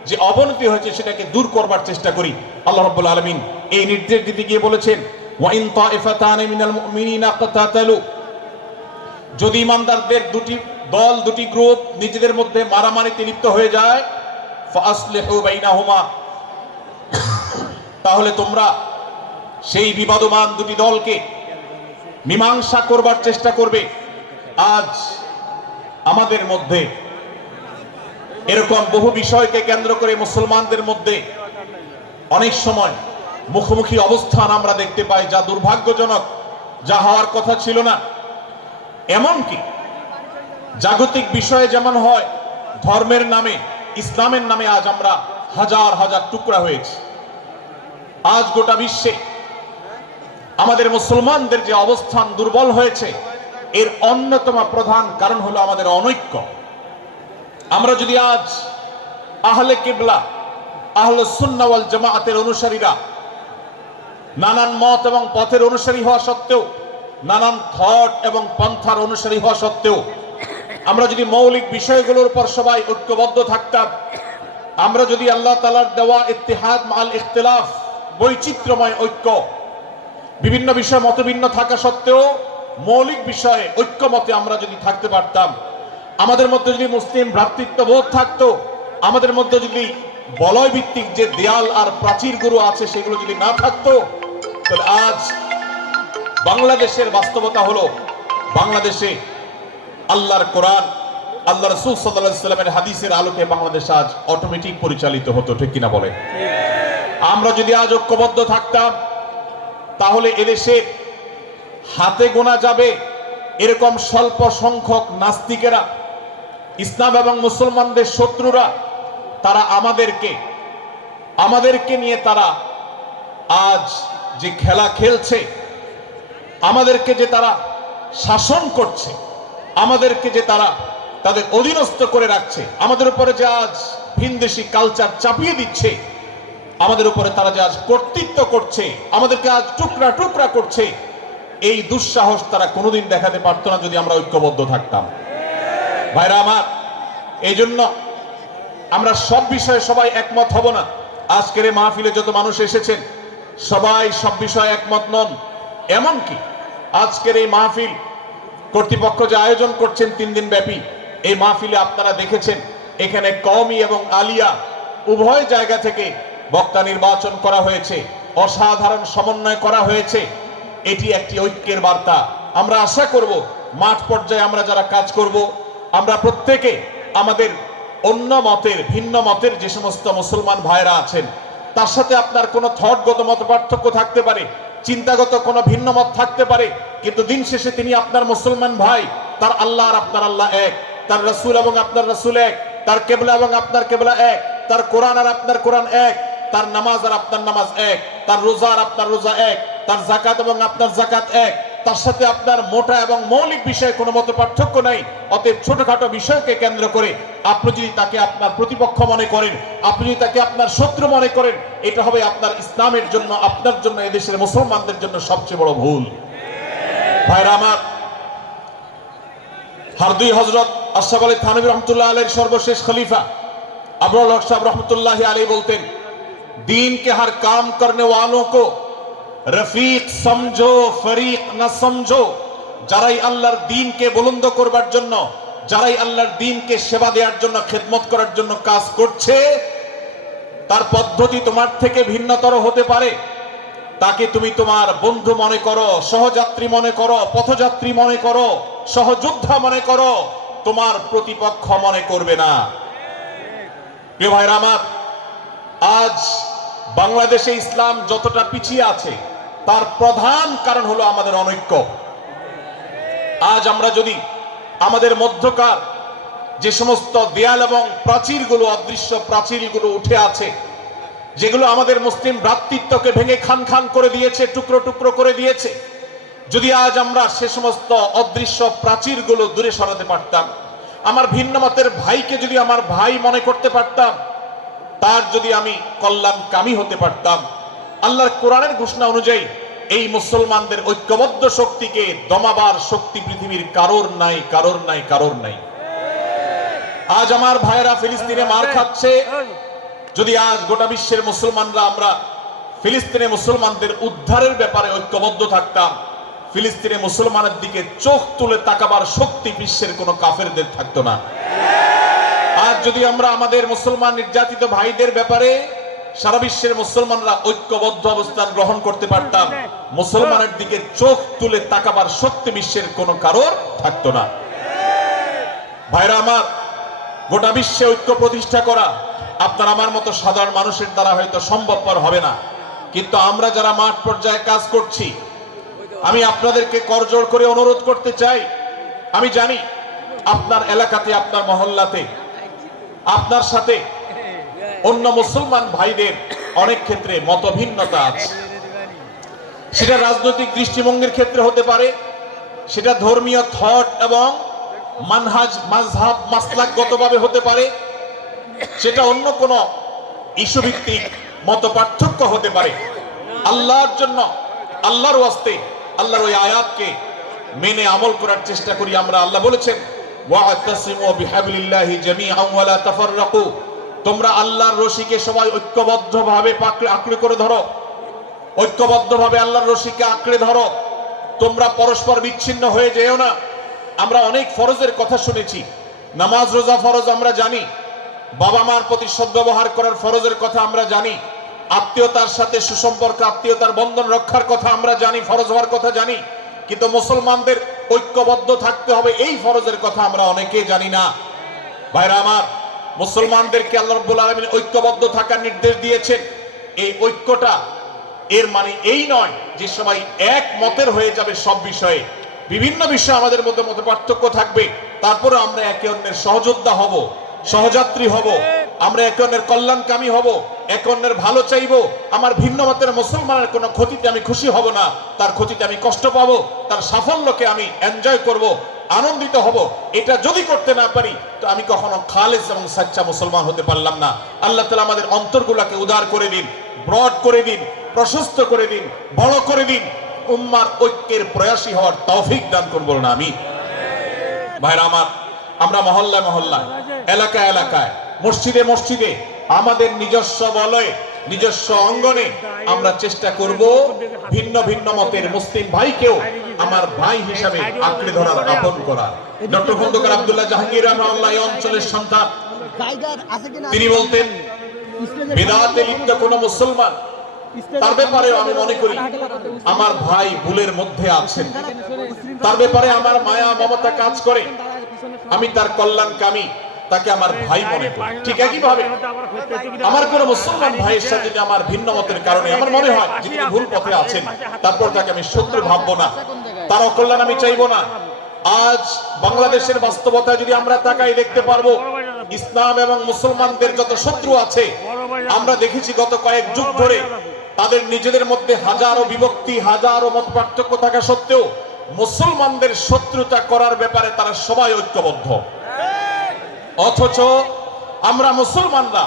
যে অবনতি হয়েছে সেটাকে দূর করবার চেষ্টা করি। আল্লাহ রাব্বুল আলামিন এই নির্দেশ দিতে গিয়ে বলেছেন, ওয়া ইন তাইফাতানি মিনাল মুমিনিনা ইকতাতালু, যদি ইমানদারদের দুটি দল, দুটি গ্রুপ নিজেদের মধ্যে মারামারিতে লিপ্ত হয়ে যায়, ফাসলিহু বাইনাহুমা, তাহলে তোমরা সেই বিবাদমান দুটি দলকে মীমাংসা করবার চেষ্টা করবে। আজ আমাদের মধ্যে এরকম বহু বিষয়কে কেন্দ্র করে মুসলমানদের মধ্যে অনেক সময় মুখোমুখি অবস্থান আমরা দেখতে পাই, যা দুর্ভাগ্যজনক, যা হওয়ার কথা ছিল না। এমনকি জাগতিক বিষয়ে যেমন হয়, ধর্মের নামে, ইসলামের নামে আজ আমরা হাজার হাজার টুকরা হয়েছি। আজ গোটা বিশ্বে আমাদের মুসলমানদের যে অবস্থান দুর্বল হয়েছে, এর অন্যতম প্রধান কারণ হলো আমাদের অনৈক্য। আমরা যদি আজ আহলে কিবলা, আহলে সুন্নাহ ওয়াল জামাআতের অনুসারীরা নানান মত এবং পথের অনুসারী হওয়া সত্ত্বেও, নানান থট এবং পন্থার অনুসারী হওয়া সত্ত্বেও, আমরা যদি মৌলিক বিষয়গুলোর উপর সবাই ঐক্যবদ্ধ থাকতাম, আমরা যদি আল্লাহ তাআলার দেওয়া ইত্তিহাদ মাল ইখতিলাফ, বৈচিত্র্যময় ঐক্য, বিভিন্ন বিষয় মতভিন্ন থাকা সত্ত্বেও মৌলিক বিষয়ে ঐক্যমতে আমরা যদি থাকতে পারতাম, আমাদের মধ্যে যদি মুসলিম ভ্রাতৃত্ববোধ থাকতো, আমাদের মধ্যে যদি বলয় ভিত্তিক যে দেয়াল আর প্রাচীরগুলো আছে সেগুলো যদি না থাকতো, তাহলে আজ বাংলাদেশের বাস্তবতা হলো, বাংলাদেশে আল্লাহর কোরআন, আল্লাহ রাসূল সাল্লাল্লাহু আলাইহি ওয়াসাল্লামের হাদিসের আলোকে বাংলাদেশ আজ অটোমেটিক পরিচালিত হতো। ঠিক কিনা বলে? আমরা যদি আজ ঐক্যবদ্ধ থাকতাম, তাহলে এদেশে হাতে গোনা যাবে এরকম স্বল্প সংখ্যক নাস্তিকেরা, ইসলাম এবং মুসলমানদের শত্রুরা, তারা আমাদেরকে নিয়ে তারা আজ যে খেলা খেলছে, আমাদেরকে যে তারা শাসন করছে, আমাদেরকে যে তারা তাদের অধীনস্থ করে রাখছে, আমাদের উপরে যে আজ ভিনদেশি কালচার চাপিয়ে দিচ্ছে, আমাদের উপরে তারা যে আজ কর্তৃত্ব করছে, আমাদেরকে আজ টুকরা টুকরা করছে, এই দুঃসাহস তারা কোনোদিন দেখাতে পারতো না যদি আমরা ঐক্যবদ্ধ থাকতাম। ভাইরা আমার, এই জন্য আমরা সব বিষয়ে সবাই একমত হব না। আজকের এই মাহফিলে যত মানুষ এসেছেন সবাই সব বিষয়ে একমত নন। এমনকি আজকের এই মাহফিল কর্তৃপক্ষ যে আয়োজন করছেন 3 দিন ব্যাপী, এই মাহফিলে আপনারা দেখেছেন এখানে কওমি এবং আলিয়া উভয় জায়গা থেকে বক্তা নির্বাচন করা হয়েছে, অসাধারণ সমন্বয় করা হয়েছে। এটি একটি ঐক্যের বার্তা। আমরা আশা করব মাঠ পর্যায়ে আমরা যারা কাজ করব, আমরা প্রত্যেকে আমাদের অন্য মতের, ভিন্ন মতের যে সমস্ত মুসলমান ভাইরা আছেন, তার সাথে আপনার কোনো থটগত মত পার্থক্য থাকতে পারে, চিন্তাগত কোনো ভিন্ন মত থাকতে পারে, কিন্তু দিন শেষে তিনি আপনার মুসলমান ভাই। তার আল্লাহ আর আপনার আল্লাহ এক, তার রাসূল এবং আপনার রাসূল এক, তার কিবলা এবং আপনার কিবলা এক, তার কোরআন আর আপনার কোরআন এক, তার নামাজ আর আপনার নামাজ এক, তার রোজা আর আপনার রোজা এক, তার যাকাত এবং আপনার যাকাত এক, তার সাথে আপনার মোটা এবং মৌলিক বিষয়ে কোনো মত পার্থক্য নাই। অতএব ছোটখাটো বিষয়কে কেন্দ্র করে আপনি যদি তাকে আপনার প্রতিপক্ষ মনে করেন, আপনি যদি তাকে আপনার শত্রু মনে করেন, এটা হবে আপনার ইসলামের জন্য, আপনার জন্য, এদেশের মুসলমানদের জন্য সবচেয়ে বড় ভুল। ভাইরা আমার, হারদুই হযরত আশরাফ আলী থানভী রহমতুল্লাহ আলাইহির সর্বশেষ খলিফা আবুল হক সাহেব রহমতুল্লাহ আলাইহি বলতেন, दीन के हर काम करने वालों को रफीक समझो, फरीक न समझो। যারাই আল্লাহর দ্বীনকে বুলন্দ করবার জন্য, যারাই আল্লাহর দ্বীনকে সেবা দেওয়ার জন্য, খেদমত করার জন্য কাজ করছে, তার পদ্ধতি তোমার থেকে ভিন্নতর হতে পারে। তাকে তুমি তোমার বন্ধু মনে করো, সহযাত্রী মনে করো, পথযাত্রী মনে করো, সহযোদ্ধা মনে করো, তোমার প্রতিপক্ষ মনে করবে না। প্রিয় ভাইরা আমার, আজ বাংলাদেশে ইসলাম যতটা পিছিয়ে আছে তার প্রধান কারণ হলো আমাদের অনৈক্য। আজ আমরা যদি আমাদের মধ্যকার যে সমস্ত দেয়াল এবং প্রাচীরগুলো, অদৃশ্য প্রাচীরগুলো উঠে আছে, যেগুলো আমাদের মুসলিম ভ্রাতৃত্বকে ভেঙে খান খান করে দিয়েছে, টুকরো টুকরো করে দিয়েছে, যদি আজ আমরা সে সমস্ত অদৃশ্য প্রাচীরগুলো দূরে সরাতে পারতাম, আমার ভিন্ন মতের ভাইকে যদি আমার ভাই মনে করতে পারতাম, তার যদি আমি কল্যাণকামী হতে পারতাম, আল্লাহর কোরআনের ঘোষণা অনুযায়ী এই মুসলমানদের ঐক্যবদ্ধ শক্তিকে দমাবার শক্তি পৃথিবীর কারোর নাই, কারোর নাই, কারোর নাই। আজ আমার ভাইয়েরা ফিলিস্তিনে মার খাচ্ছে, যদি আজ গোটা বিশ্বের মুসলমানরা আমরা ফিলিস্তিনে মুসলমানদের উদ্ধারের ব্যাপারে ঐক্যবদ্ধ থাকতাম, ফিলিস্তিনে মুসলমানের দিকে চোখ তুলে তাকাবার শক্তি বিশ্বের কোনো কাফেরদের থাকতো না। আজ যদি আমরা আমাদের মুসলমান নির্যাতিত ভাইদের ব্যাপারে সারা বিশ্বের মুসলমানরা ঐক্যবদ্ধ অবস্থান গ্রহণ করতে পারতাম, মুসলমানের দিকে চোখ তুলে তাকাবার শক্তি বিশ্বের কোনো কারোর থাকতো না। ভাইরা আমার, গোটা বিশ্বে ঐক্য প্রতিষ্ঠা করা আপনার আমার মতো সাধারণ মানুষের দ্বারা হয়তো সম্ভবপর হবে না, কিন্তু আমরা যারা মাঠ পর্যায়ে কাজ করছি, আমি আপনাদেরকে করজোড় করে অনুরোধ করতে চাই। আমি জানি আপনার এলাকাতে, আপনার মহল্লাতে আপনার সাথে অন্য মুসলমান ভাইদের অনেক ক্ষেত্রে মতভিন্নতা আছে। সেটা রাজনৈতিক দৃষ্টিভঙ্গির ক্ষেত্রে হতে পারে, সেটা ধর্মীয় থট এবং মানহাজ, মাযহাব, মাসলাকগতভাবে হতে পারে, সেটা অন্য কোনো ইস্যু ভিত্তিক মত পার্থক্য হতে পারে। আল্লাহর জন্য, আল্লাহর ওয়াস্তে, আল্লাহর ওই আয়াতকে মেনে আমল করার চেষ্টা করি আমরা। আল্লাহ বলেছেন, ওয়া'তাসিমু বিহাবলিল্লাহি জামিআন ওয়া লা তাফাররাকু, তোমরা আল্লাহর রশিকে সবাই ঐক্যবদ্ধভাবে আঁকড়ে করে ধরো, ঐক্যবদ্ধভাবে আল্লাহর রশিকে আঁকড়ে ধরো, তোমরা পরস্পর বিচ্ছিন্ন হয়ে যেও না। আমরা অনেক ফরজের কথা শুনেছি, নামাজ রোজা ফরজ আমরা জানি, বাবা মার প্রতি সদ্ব্যবহার করার ফরজের কথা আমরা জানি, আত্মীয়তার সাথে সুসম্পর্ক, আত্মীয়তার বন্ধন রক্ষার কথা আমরা জানি, ফরজ হওয়ার কথা জানি, কিন্তু মুসলমানদের ঐক্যবদ্ধ থাকতে হবে এই ফরজের কথা আমরা অনেকেই জানি না। ভাইরা আমার, মুসলমানদেরকে আল্লাহ রাব্বুল আলামিন ঐক্যবদ্ধ থাকার নির্দেশ দিয়েছেন। এই ঐক্যটা এর মানে এই নয় যে সবাই এক মতের হয়ে যাবে সব বিষয়ে। বিভিন্ন বিষয়ে আমাদের মধ্যে মত পার্থক্য থাকবে, তারপরে আমরা একে অন্যের সহযোদ্ধা হব, সহযাত্রী হব, আমরা একে অন্যের কল্যাণকামী হব, একে অন্যের ভালো চাইবো। আমার ভিন্ন মতের মুসলমানের কোনো ক্ষতিতে আমি খুশি হব না, তার ক্ষতিতে আমি কষ্ট পাবো, তার সাফল্যকে আমি এনজয় করব, আনন্দিত হব। এটা যদি করতে না পারি তো আমি কখনো খালেস এবং সাচ্চা মুসলমান হতে পারলাম না। আল্লাহ তাআলা আমাদের অন্তরগুলোকে উদার করে দিন, ব্রড করে দিন, প্রশস্ত করে দিন, বড় করে দিন, উম্মার ঐক্যের প্রয়াসী হওয়ার তৌফিক দান করুন বলুন আমিন। ভাইরা আমার, আমরা মহল্লায় মহল্লায়, এলাকায় এলাকায়, মসজিদে মসজিদে, আমাদের নিজস্ব বলয়ে, নিজস্ব অঙ্গনে আমরা চেষ্টা করব ভিন্ন ভিন্ন মতের মুসলিম ভাইকেও আমার ভাই হিসাবে আঁকড়ে ধরার, আপন করার। ডক্টর খন্দকার আব্দুল্লাহ জাহাঙ্গীর রাহমাহুল্লাহ এই অঞ্চলের সন্তান, তিনি বলতেন, বিদআতে লিপ্ত কোন মুসলমান, তার ব্যাপারে আমি মনে করি আমার ভাই ভুলের মধ্যে আছেন, তার ব্যাপারে আমার মায়া মমতা কাজ করে, আমি তার কল্যাণকামী, তাকে আমার ভাই মনে করি। ঠিক একইভাবে আমার কোন মুসলমান ভাইয়ের সাথে যদি আমার ভিন্ন মতের কারণে আমার মনে হয় যে তিনি ভুল পথে আছেন, তারপর তাকে আমি শত্রু ভাববো না, তার অকল্যাণ আমি চাইবো না। আজ বাংলাদেশের বাস্তবতা যদি আমরা তাকাই, দেখতে পারবো ইসলাম এবং মুসলমানদের যত শত্রু আছে, আমরা দেখেছি গত কয়েক যুগ ধরে তাদের নিজেদের মধ্যে হাজারো বিভক্তি, হাজারো মত পার্থক্য থাকা সত্ত্বেও মুসলমানদের শত্রুতা করার ব্যাপারে তারা সবাই ঐক্যবদ্ধ। অথচ আমরা মুসলমানরা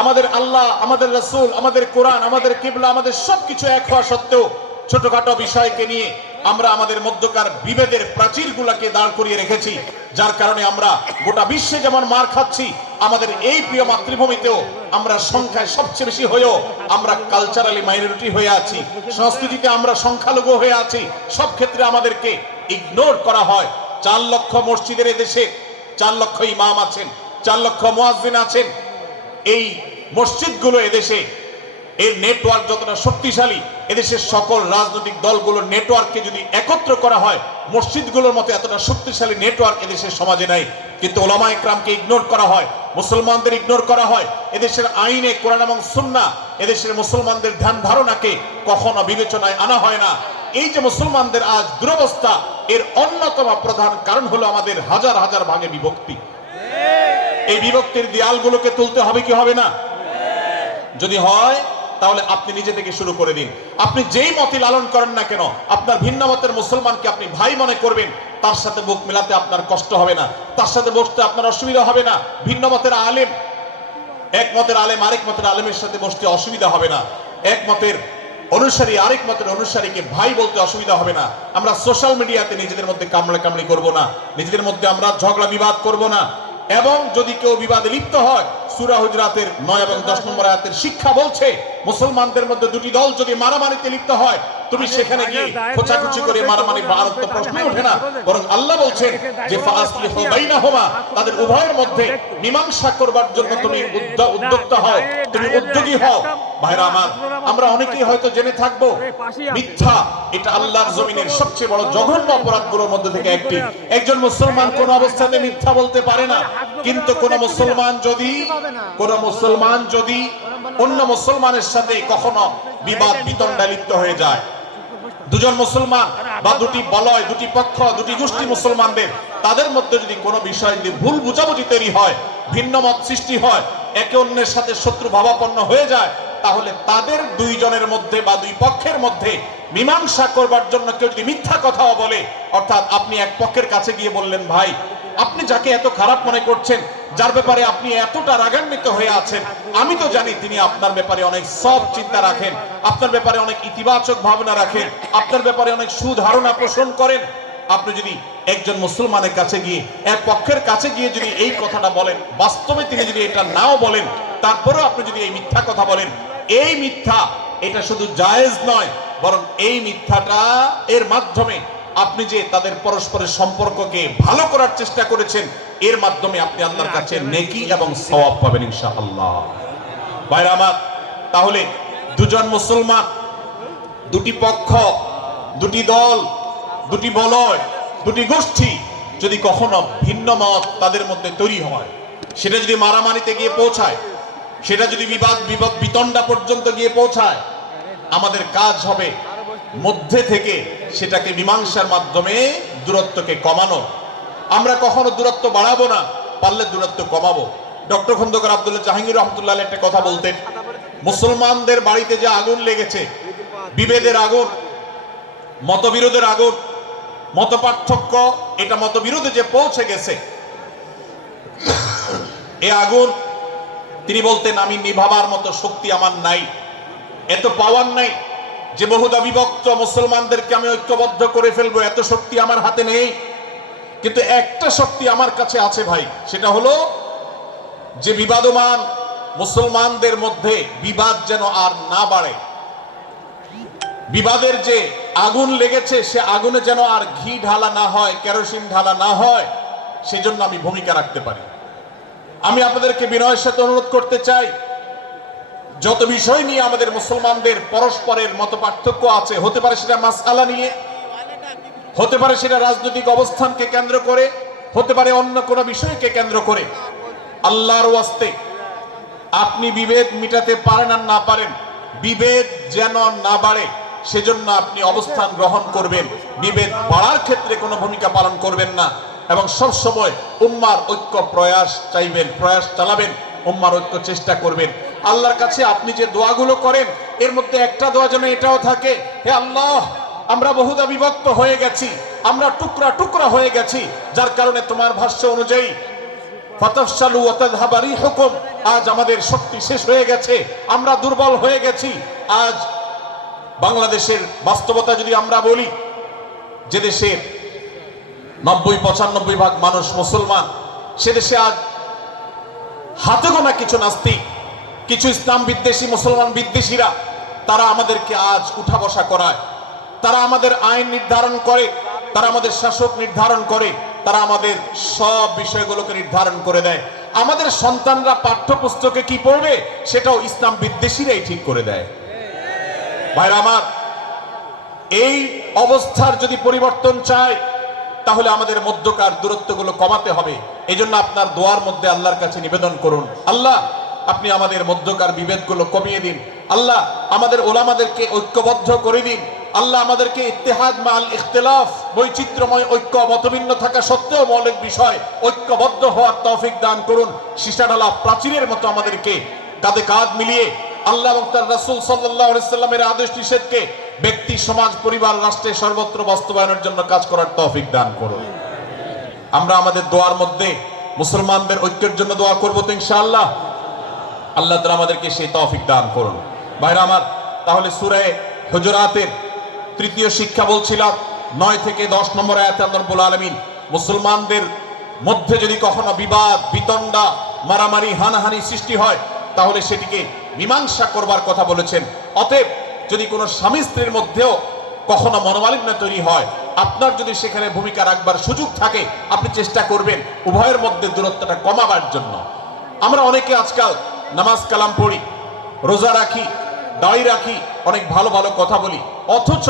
আমাদের আল্লাহ, আমাদের রাসূল, আমাদের কোরআন, আমাদের কিবলা, আমাদের সবকিছু এক হওয়া সত্ত্বেও ছোটখাটো বিষয়কে নিয়ে আমরা আমাদের মধ্যকার বিভেদের প্রাচীরগুলোকে দাঁড় করিয়ে রেখেছি, যার কারণে আমরা গোটা বিশ্বে যেমন মার খাচ্ছি, আমাদের এই প্রিয় মাতৃভূমিতেও আমরা সংখ্যায় সবচেয়ে বেশি হয়েও আমরা কালচারালি মাইনরিটি হয়ে আছি, সংস্কৃতিতে আমরা সংখ্যালঘু হয়ে আছি। সব ক্ষেত্রে আমাদেরকে ইগনোর করা হয়। 4 লক্ষ মসজিদের এদেশে 4 লক্ষ ইমাম আছেন, 4 লক্ষ মুয়াজ্জিন আছেন। এই মসজিদগুলো এদেশে এর নেটওয়ার্ক যতটা শক্তিশালী, এদেশের সকল রাজনৈতিক দলগুলোর নেটওয়ার্ককে যদি একত্র করা হয়, মসজিদগুলোর মতো এতটা শক্তিশালী নেটওয়ার্ক এদেশের সমাজে নাই। কিন্তু ওলামা ইকরামকে ইগনোর করা হয়, মুসলমানদের ইগনোর করা হয়। এদেশের আইনে কোরআন এবং সুন্নাহ, এদেশের মুসলমানদের ধ্যান ধারণাকে কখনো বিবেচনায় আনা হয় না। এই যে মুসলমানদের আজ দুরবস্থা, এর অন্যতম প্রধান কারণ হলো আমাদের হাজার হাজার ভাগে বিভক্তি। এই বিভক্তির দেয়ালগুলোকে তুলতে হবে কি হবে না? যদি হয় তাহলে আপনি নিজে থেকে শুরু করে দিন। আপনি যেই মতই লালন করেন না কেন, আপনার ভিন্ন মতের মুসলমানকে আপনি ভাই মনে করবেন, তার সাথে বুক মেলাতে আপনার কষ্ট হবে না, তার সাথে বসতে আপনার অসুবিধা হবে না। ভিন্ন মতের আলেম, এক মতের আলেম আরেক মতের আলেমের সাথে বসতে অসুবিধা হবে না। এক মতের অনুসারী আরেক মতের অনুসারীকে ভাই বলতে অসুবিধা হবে না। আমরা সোশ্যাল মিডিয়াতে নিজেদের মধ্যে কামড়াকামড়ি করব না, নিজেদের মধ্যে আমরা ঝগড়া বিবাদ করব না। এবং যদি কেউ বিবাদে লিপ্ত হয়, সূরা হুজরাতের 9 এবং 10 নম্বর আয়াতের শিক্ষা বলছে, মুসলমানদের মধ্যে দুটি দল যদি মারামারিতে লিপ্ত হয়, তুমি সেখানে গিয়ে খোঁচাখুচি করে মারামারি বাড়ানোর তো প্রশ্ন ওঠে না। বরং আল্লাহ বলছেন যে ফাসলিহু বাইনাহুমা, তাদের উভয়ের মধ্যে মীমাংসা করবার জন্য তুমি উদ্যোক্তা হও, তুমি উদ্যোগী হও। ভাইরা আমার, আমরা অনেকেই হয়তো জেনে থাকবো মিথ্যা এটা আল্লাহর জমিনের সবচেয়ে বড় জঘন্য অপরাধগুলোর মধ্যে থেকে একটি। একজন মুসলমান কোন অবস্থাতে মিথ্যা বলতে পারে না, কিন্তু কোন মুসলমান যদি অন্য মুসলমানের সাথে কখনো বিবাদ বিতণ্ডায় লিপ্ত হয়ে যায়, দুজন মুসলমান বা দুটি বলয়, দুটি পক্ষ, দুটি গোষ্ঠী মুসলমানদের, তাদের মধ্যে যদি কোনো বিষয় নিয়ে ভুল বুঝাবুঝি তৈরি হয়, ভিন্ন মত সৃষ্টি হয়, একে অন্যের সাথে শত্রু ভাবাপন্ন হয়ে যায়, তাহলে তাদের দুইজনের মধ্যে বা দুই পক্ষের মধ্যে মীমাংসা করবার জন্য কেউ যদি মিথ্যা কথাও বলে, অর্থাৎ আপনি এক পক্ষের কাছে গিয়ে বললেন, ভাই আপনি যাকে এত খারাপ মনে করছেন, যার ব্যাপারে আপনি এতটা রাগান্বিত হয়ে আছেন, আমি তো জানি তিনি আপনার ব্যাপারে অনেক সব চিন্তা রাখেন, আপনার ব্যাপারে অনেক ইতিবাচক ভাবনা রাখেন, আপনার ব্যাপারে অনেক সুধারণা পোষণ করেন। আপনি যদি একজন মুসলমানের কাছে গিয়ে, এক পক্ষের কাছে গিয়ে যদি এই কথাটা বলেন, বাস্তবে তিনি যদি এটা নাও বলেন, তারপরেও আপনি যদি এই মিথ্যা কথা বলেন, এই মিথ্যা এটা শুধু জায়েজ নয়, বরং এই মিথ্যাটা এর মাধ্যমে আপনি যে তাদের পরস্পরের সম্পর্ককে ভালো করার চেষ্টা করেছেন, এর মাধ্যমে আপনি আল্লাহর কাছে নেকি এবং সওয়াব পাবেন ইনশাআল্লাহ। ভাইরা আমার, তাহলে দুজন মুসলমান, দুটি পক্ষ, দুটি দল, দুটি বলয়, দুটি গোষ্ঠী যদি কখনো ভিন্ন মত তাদের মধ্যে তৈরি হয়, সেটা যদি মারামারিতে গিয়ে পৌঁছায়, সেটা যদি বিবাদ বিতণ্ডা পর্যন্ত গিয়ে পৌঁছায়, আমাদের কাজ হবে মধ্যে থেকে সেটাকে মীমাংসার মাধ্যমে দূরত্বকে কমানো। আমরা কখনো দূরত্ব বাড়াবো না, পারলে দূরত্ব কমাবো। ডক্টর খন্দকার আব্দুল্লাহ জাহাঙ্গীর রহমতুল্লাহ একটা কথা বলতেন, মুসলমানদের বাড়িতে যে আগুন লেগেছে, বিভেদের আগুন, মতবিরোধের আগুন, মত পার্থক্য, এটা মতবিরোধে যে পৌঁছে গেছে, এ আগুন তিনি বলতেন, আমি নিভাবার মতো শক্তি আমার নাই, এত পাওয়ার নাই যে বহুদা বিভক্ত মুসলমানদেরকে আমি ঐক্যবদ্ধ করে ফেলবো, এত শক্তি আমার হাতে নেই। কিন্তু একটা শক্তি আমার কাছে আছে ভাই, সেটা হলো যে বিবাদমান মুসলমানদের মধ্যে বিবাদ যেন আর না বাড়ে, বিবাদের যে আগুন লেগেছে সে আগুনে যেন আর ঘি ঢালা না হয়, কেরোসিন ঢালা না হয়, সেজন্য আমি ভূমিকা রাখতে পারি। আমি আপনাদেরকে বিনয়ের সাথে অনুরোধ করতে চাই, যত বিষয় নিয়ে আমাদের মুসলমানদের পরস্পরের মত পার্থক্য আছে, হতে পারে সেটা মাসআলা নিয়ে, হতে পারে সেটা রাজনৈতিক অবস্থানকে কেন্দ্র করে, হতে পারে অন্য কোনো বিষয়কে কেন্দ্র করে, আল্লাহর ওয়াস্তে আপনি বিভেদ মিটাতে পারেন আর না পারেন, বিভেদ যেন না বাড়ে সেজন্য আপনি অবস্থান গ্রহণ করবেন, বিভেদ বাড়ার ক্ষেত্রে কোনো ভূমিকা পালন করবেন না, এবং সব সময় উম্মার ঐক্য প্রয়াস চাইবেন, প্রয়াস চালাবেন, উম্মার ঐক্য চেষ্টা করবেন। আল্লাহর কাছে আপনি যে দোয়াগুলো করেন, এর মধ্যে একটা দোয়া যেন এটাও থাকে, হে আল্লাহ, আমরা বহুদা বিভক্ত হয়ে গেছি, আমরা টুকরা টুকরা হয়ে গেছি, যার কারণে তোমার ভাষ্য অনুযায়ী ফাতাফশালু ওয়া তাযহাবা রিহুকুম, আজ আমাদের শক্তি শেষ হয়ে গেছে, আমরা দুর্বল হয়ে গেছি। আজ বাংলাদেশের বাস্তবতা যদি আমরা বলি, যে দেশের 90-95 ভাগ মানুষ মুসলমান, সে দেশে আজ হাতে গোনা কিছু নাস্তিক, কিছু ইসলাম বিদ্বেষী, মুসলমান বিদ্বেষীরা, তারা আমাদেরকে আজ উঠা বসা করায়, তারা আমাদের আইন নির্ধারণ করে, তারা আমাদের শাসক নির্ধারণ করে, তারা আমাদের সব বিষয়গুলোকে নির্ধারণ করে দেয়। আমাদের সন্তানরা পাঠ্যপুস্তকে কি পড়বে সেটাও ইসলাম বিদ্বেষীরাই ঠিক করে দেয়। ভাইরা আমার, এই অবস্থার যদি পরিবর্তন চায় তাহলে আমাদের মধ্যকার দূরত্বগুলো কমাতে হবে। এই জন্য আপনার দোয়ার মধ্যে আল্লাহর কাছে নিবেদন করুন, আল্লাহ আপনি আমাদের মধ্যকার বিভেদগুলো কমিয়ে দিন, আল্লাহ আমাদের ওলামাদেরকে ঐক্যবদ্ধ করে দিন, আল্লাহ আমাদেরকে ইত্তেহাদ মাল ইখতিলাফ, বৈচিত্র্যময় ঐক্য, মতভিন্ন থাকা সত্ত্বেও মৌলিক বিষয় ঐক্যবদ্ধ হওয়ার তৌফিক দান করুন। সীসাডালা প্রাচীরের মতো আমাদেরকে কাঁধে কাঁধ মিলিয়ে আল্লাহ এবং তার রাসূল সাল্লাল্লাহু আলাইহি সাল্লামের আদেশ নিষেধকে ব্যক্তি, সমাজ, পরিবার, রাষ্ট্রে সর্বত্র বাস্তবায়নের জন্য কাজ করার তৌফিক দান করুন। আমরা আমাদের দোয়ার মধ্যে মুসলমানদের ঐক্যের জন্য দোয়া করব তো ইনশাআল্লাহ। আল্লাহ তাআলা আমাদেরকে সেই তৌফিক দান করুন। ভাইরা আমার, তাহলে সূরা হুজুরাতের তৃতীয় শিক্ষা বলছিলাম 9 থেকে 10 নম্বর আয়াতে আল্লাহ রাব্বুল আলামিন মুসলমানদের মধ্যে যদি কখনো বিবাদ, বিতণ্ডা, মারামারি, হানাহানি সৃষ্টি হয় তাহলে সেটিকে মীমাংসা করবার কথা বলেছেন। অতএব যদি কোনো স্বামী স্ত্রীর মধ্যেও কখনো মনোমালিন্য তৈরি হয়, আপনার যদি সেখানে ভূমিকা রাখবার সুযোগ থাকে, আপনি চেষ্টা করবেন উভয়ের মধ্যে দূরত্বটা কমাবার জন্য। আমরা অনেকে আজকাল নামাজ কালাম পড়ি, রোজা রাখি, দাড়ি রাখি, অনেক ভালো ভালো কথা বলি, অথচ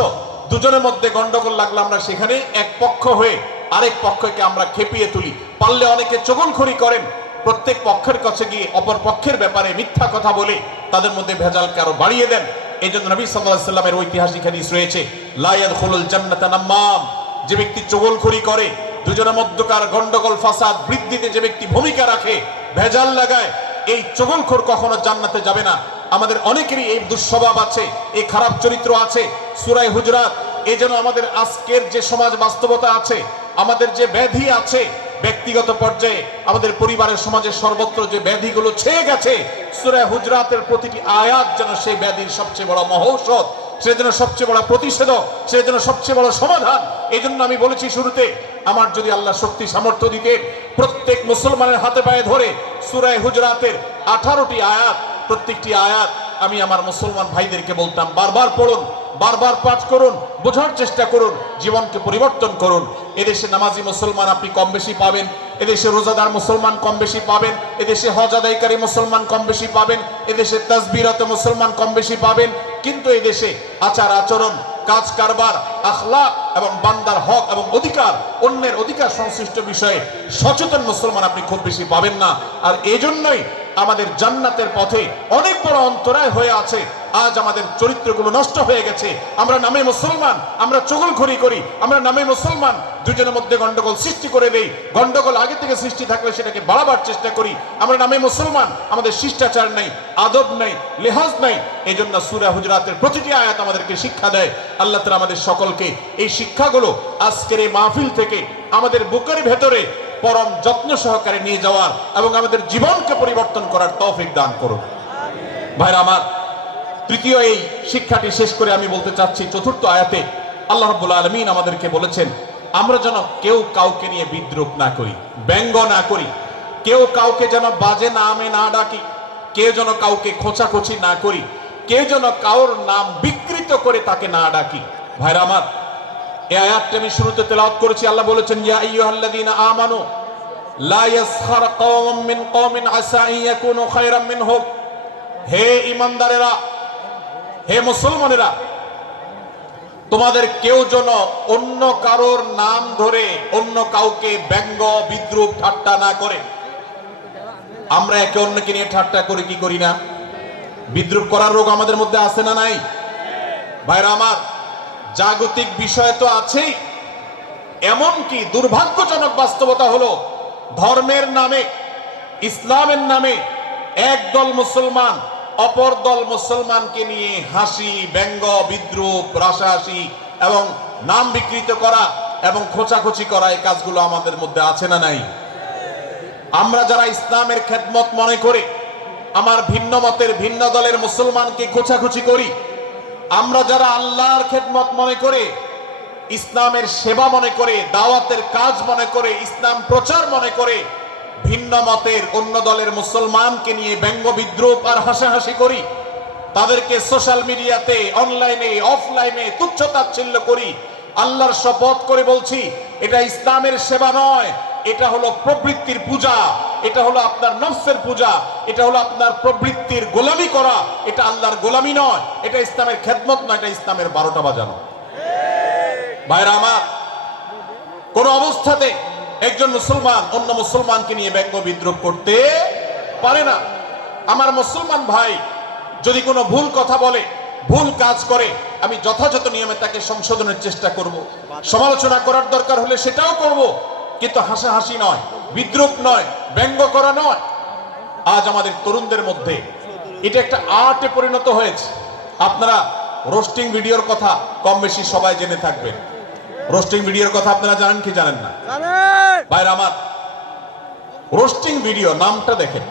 দুজনের মধ্যে গন্ডগোল লাগলে আমরা সেখানে এক পক্ষ হয়ে আরেক পক্ষকে আমরা খেপিয়ে তুলি। পারলে অনেকে চগলখড়ি করেন, প্রত্যেক পক্ষের কাছে গিয়ে অপর পক্ষের ব্যাপারে মিথ্যা কথা বলে তাদের মধ্যে ভেজালকে আরো বাড়িয়ে দেন। এই জন্য নবী সাল্লাল্লাহু আলাইহি ওয়াসাল্লামের ঐতিহাসিক হাদিস রয়েছে, লা ইয়াদখুলুল জান্নাতা নাম্মাম, যে ব্যক্তি চগলখড়ি করে, দুজনের মধ্যকার গন্ডগোল ফাসাদ বৃদ্ধিতে যে ব্যক্তি ভূমিকা রাখে, ভেজাল লাগায়, এই চগলখোর কখনো জান্নাতে যাবে না। আমাদের অনেকেরই এই দুঃস্বভাব আছে, এই খারাপ চরিত্র আছে। সূরা হুজুরাত এই জন্য আমাদের আজকের যে সমাজ বাস্তবতা আছে, আমাদের যে ব্যাধি আছে ব্যক্তিগত পর্যায়ে, আমাদের পরিবারের, সমাজের সর্বত্র যে ব্যাধিগুলো ছেয়ে গেছে, সূরা হুজুরাতের প্রতিটি আয়াত যেন সেই ব্যাধির সবচেয়ে বড় মহৌষধ, সেজন্য সবচেয়ে বড় প্রতিষেধক, সেজন্য সবচেয়ে বড় সমাধান। এই জন্য আমি বলেছি শুরুতে, আমার যদি আল্লাহ শক্তি সামর্থ্য দিতেন, প্রত্যেক মুসলমানের হাতে পায়ে ধরে সূরা হুজুরাতের 18টি আয়াত, প্রত্যেকটি আয়াত আমি আমার মুসলমান ভাইদেরকে বলতাম, বারবার পড়ুন, বারবার পাঠ করুন, বোঝার চেষ্টা করুন, জীবনকে পরিবর্তন করুন। এদেশে নামাজি মুসলমান আপনি কম বেশি পাবেন, এদেশে রোজাদার মুসলমান কম বেশি পাবেন, এদেশে হজ আদায়কারী মুসলমান কম বেশি পাবেন, এদেশে তাসবিরত মুসলমান কম বেশি পাবেন, কিন্তু এদেশে আচার আচরণ, কাজ কারবার, আখলাক এবং বান্দার হক এবং অধিকার, অন্যের অধিকার সংশ্লিষ্ট বিষয়ে সচেতন মুসলমান আপনি খুব বেশি পাবেন না। আর এজন্যই আমাদের জান্নাতের পথে অনেক বড় অন্তরায় হয়ে আছে। আজ আমাদের চরিত্রগুলো নষ্ট হয়ে গেছে। আমরা নামে মুসলমান, আমরা চগলখড়ি করি, আমরা নামে মুসলমান, দুজনের মধ্যে গন্ডগোল সৃষ্টি করে দেই। গন্ডগোল আগে থেকে সৃষ্টি থাকলে সেটাকে বাড়াবার চেষ্টা করি। আমরা নামে মুসলমান, আমাদের শিষ্টাচার নেই, আদব নেই, লেহাজ নেই। এই জন্য সূরা হুজুরাতের প্রতিটি আয়াত আমাদেরকে শিক্ষা দেয়। আল্লাহ তাআলা আমাদের সকলকে এই শিক্ষাগুলো আজকের এই মাহফিল থেকে আমাদের বুকের ভেতরে পরম যত্ন সহকারে নিয়ে যাওয়ার এবং আমাদের জীবনকে পরিবর্তন করার তৌফিক দান করুন। ভাইরা আমার, তৃতীয় এই শিক্ষাটি শেষ করে আমি বলতে চাচ্ছি, চতুর্থ আয়াতে আল্লাহ রাব্বুল আলামিন আমাদেরকে বলেছেন, আমরা যেন কেউ কাউকে নিয়ে বিদ্রূপ না করি, ব্যঙ্গ না করি, কেউ কাউকে যেন বাজে নামে না ডাকি, কেউ যেন কাউকে খোঁচাখুচি না করি, কেউ যেন কারোর নাম বিকৃত করে তাকে না ডাকি। ভাইরা আমার, এই আয়াতটা আমি শুরুতে তেলাওয়াত করেছি। আল্লাহ বলেছেন, ইয়া আইয়ুহাল্লাযীনা আমানু লা ইয়াসখার কওমুম মিন কওমিন আসা আন ইয়াকুনু খায়রাম মিনহুম। হে ঈমানদারেরা, হে মুসলমানেরা, তোমাদের কেউ যেন অন্য কারোর নাম ধরে অন্য কাউকে ব্যঙ্গ, বিদ্রূপ, ঠাট্টা না করে। আমরা একে অন্যকে নিয়ে ঠাট্টা করি কি করি না? বিদ্রূপ করার রোগ আমাদের মধ্যে আছে না নাই? ভাইরা আমার, জাগতিক বিষয় তো আছেই, এমনকি দুর্ভাগ্যজনক বাস্তবতা হলো ধর্মের নামে, ইসলামের নামে একদল মুসলমান অপর দল মুসলমানকে নিয়ে হাসি, ব্যঙ্গ, বিদ্রূপ, রাশাহাসি এবং নাম বিকৃত করা এবং খোঁচাখুচি করা, এই কাজগুলো আমাদের মধ্যে আছে না নাই? আমরা যারা ইসলামের খেদমত মনে করে আমার ভিন্ন মতের, ভিন্ন দলের মুসলমানকে খোঁচাখুচি করি, আমরা যারা আল্লাহর খেদমত মনে করে, ইসলামের সেবা মনে করে, দাওয়াতের কাজ মনে করে, ইসলাম প্রচার মনে করে, ভিন্ন মতের অন্য দলের মুসলমানকে নিয়ে ব্যঙ্গ, বিদ্রূপ আর হাসাহাসি করি, তাদেরকে সোশ্যাল মিডিয়াতে, অনলাইনে, অফলাইনে তুচ্ছ তাচ্ছিল্য করি, আল্লাহর শপথ করে বলছি, এটা ইসলামের সেবা নয়, এটা হলো প্রবৃত্তির পূজা, এটা হলো আপনার নফসের পূজা, এটা হলো আপনার প্রবৃত্তির গোলামি করা, এটা আল্লাহর গোলামি নয়, এটা ইসলামের খেদমত নয়, এটা ইসলামের 12টা বাজানো। ভাইরা আমার, কোন অবস্থাতে একজন মুসলমান অন্য মুসলমানকে নিয়ে ব্যঙ্গ বিদ্রুপ করতে পারে না। আমার মুসলমান ভাই যদি কোনো ভুল কথা বলে, ভুল কাজ করে, আমি যথাযথ নিয়মে তাকে সংশোধনের চেষ্টা করব, সমালোচনা করার দরকার হলে সেটাও করব, কিন্তু হাসাহাসি নয়, বিদ্রুপ নয়, ব্যঙ্গ করা নয়। আজ আমাদের তরুণদের মধ্যে এটা একটা আর্টে পরিণত হয়েছে। আপনারা রোস্টিং ভিডিওর কথা কম বেশি সবাই জেনে থাকবেন। রোস্টিং ভিডিওর কথা আপনারা জানেন কি জানেন না? ভাইরা আমার, রোস্টিং ভিডিও নামটা দেখেন,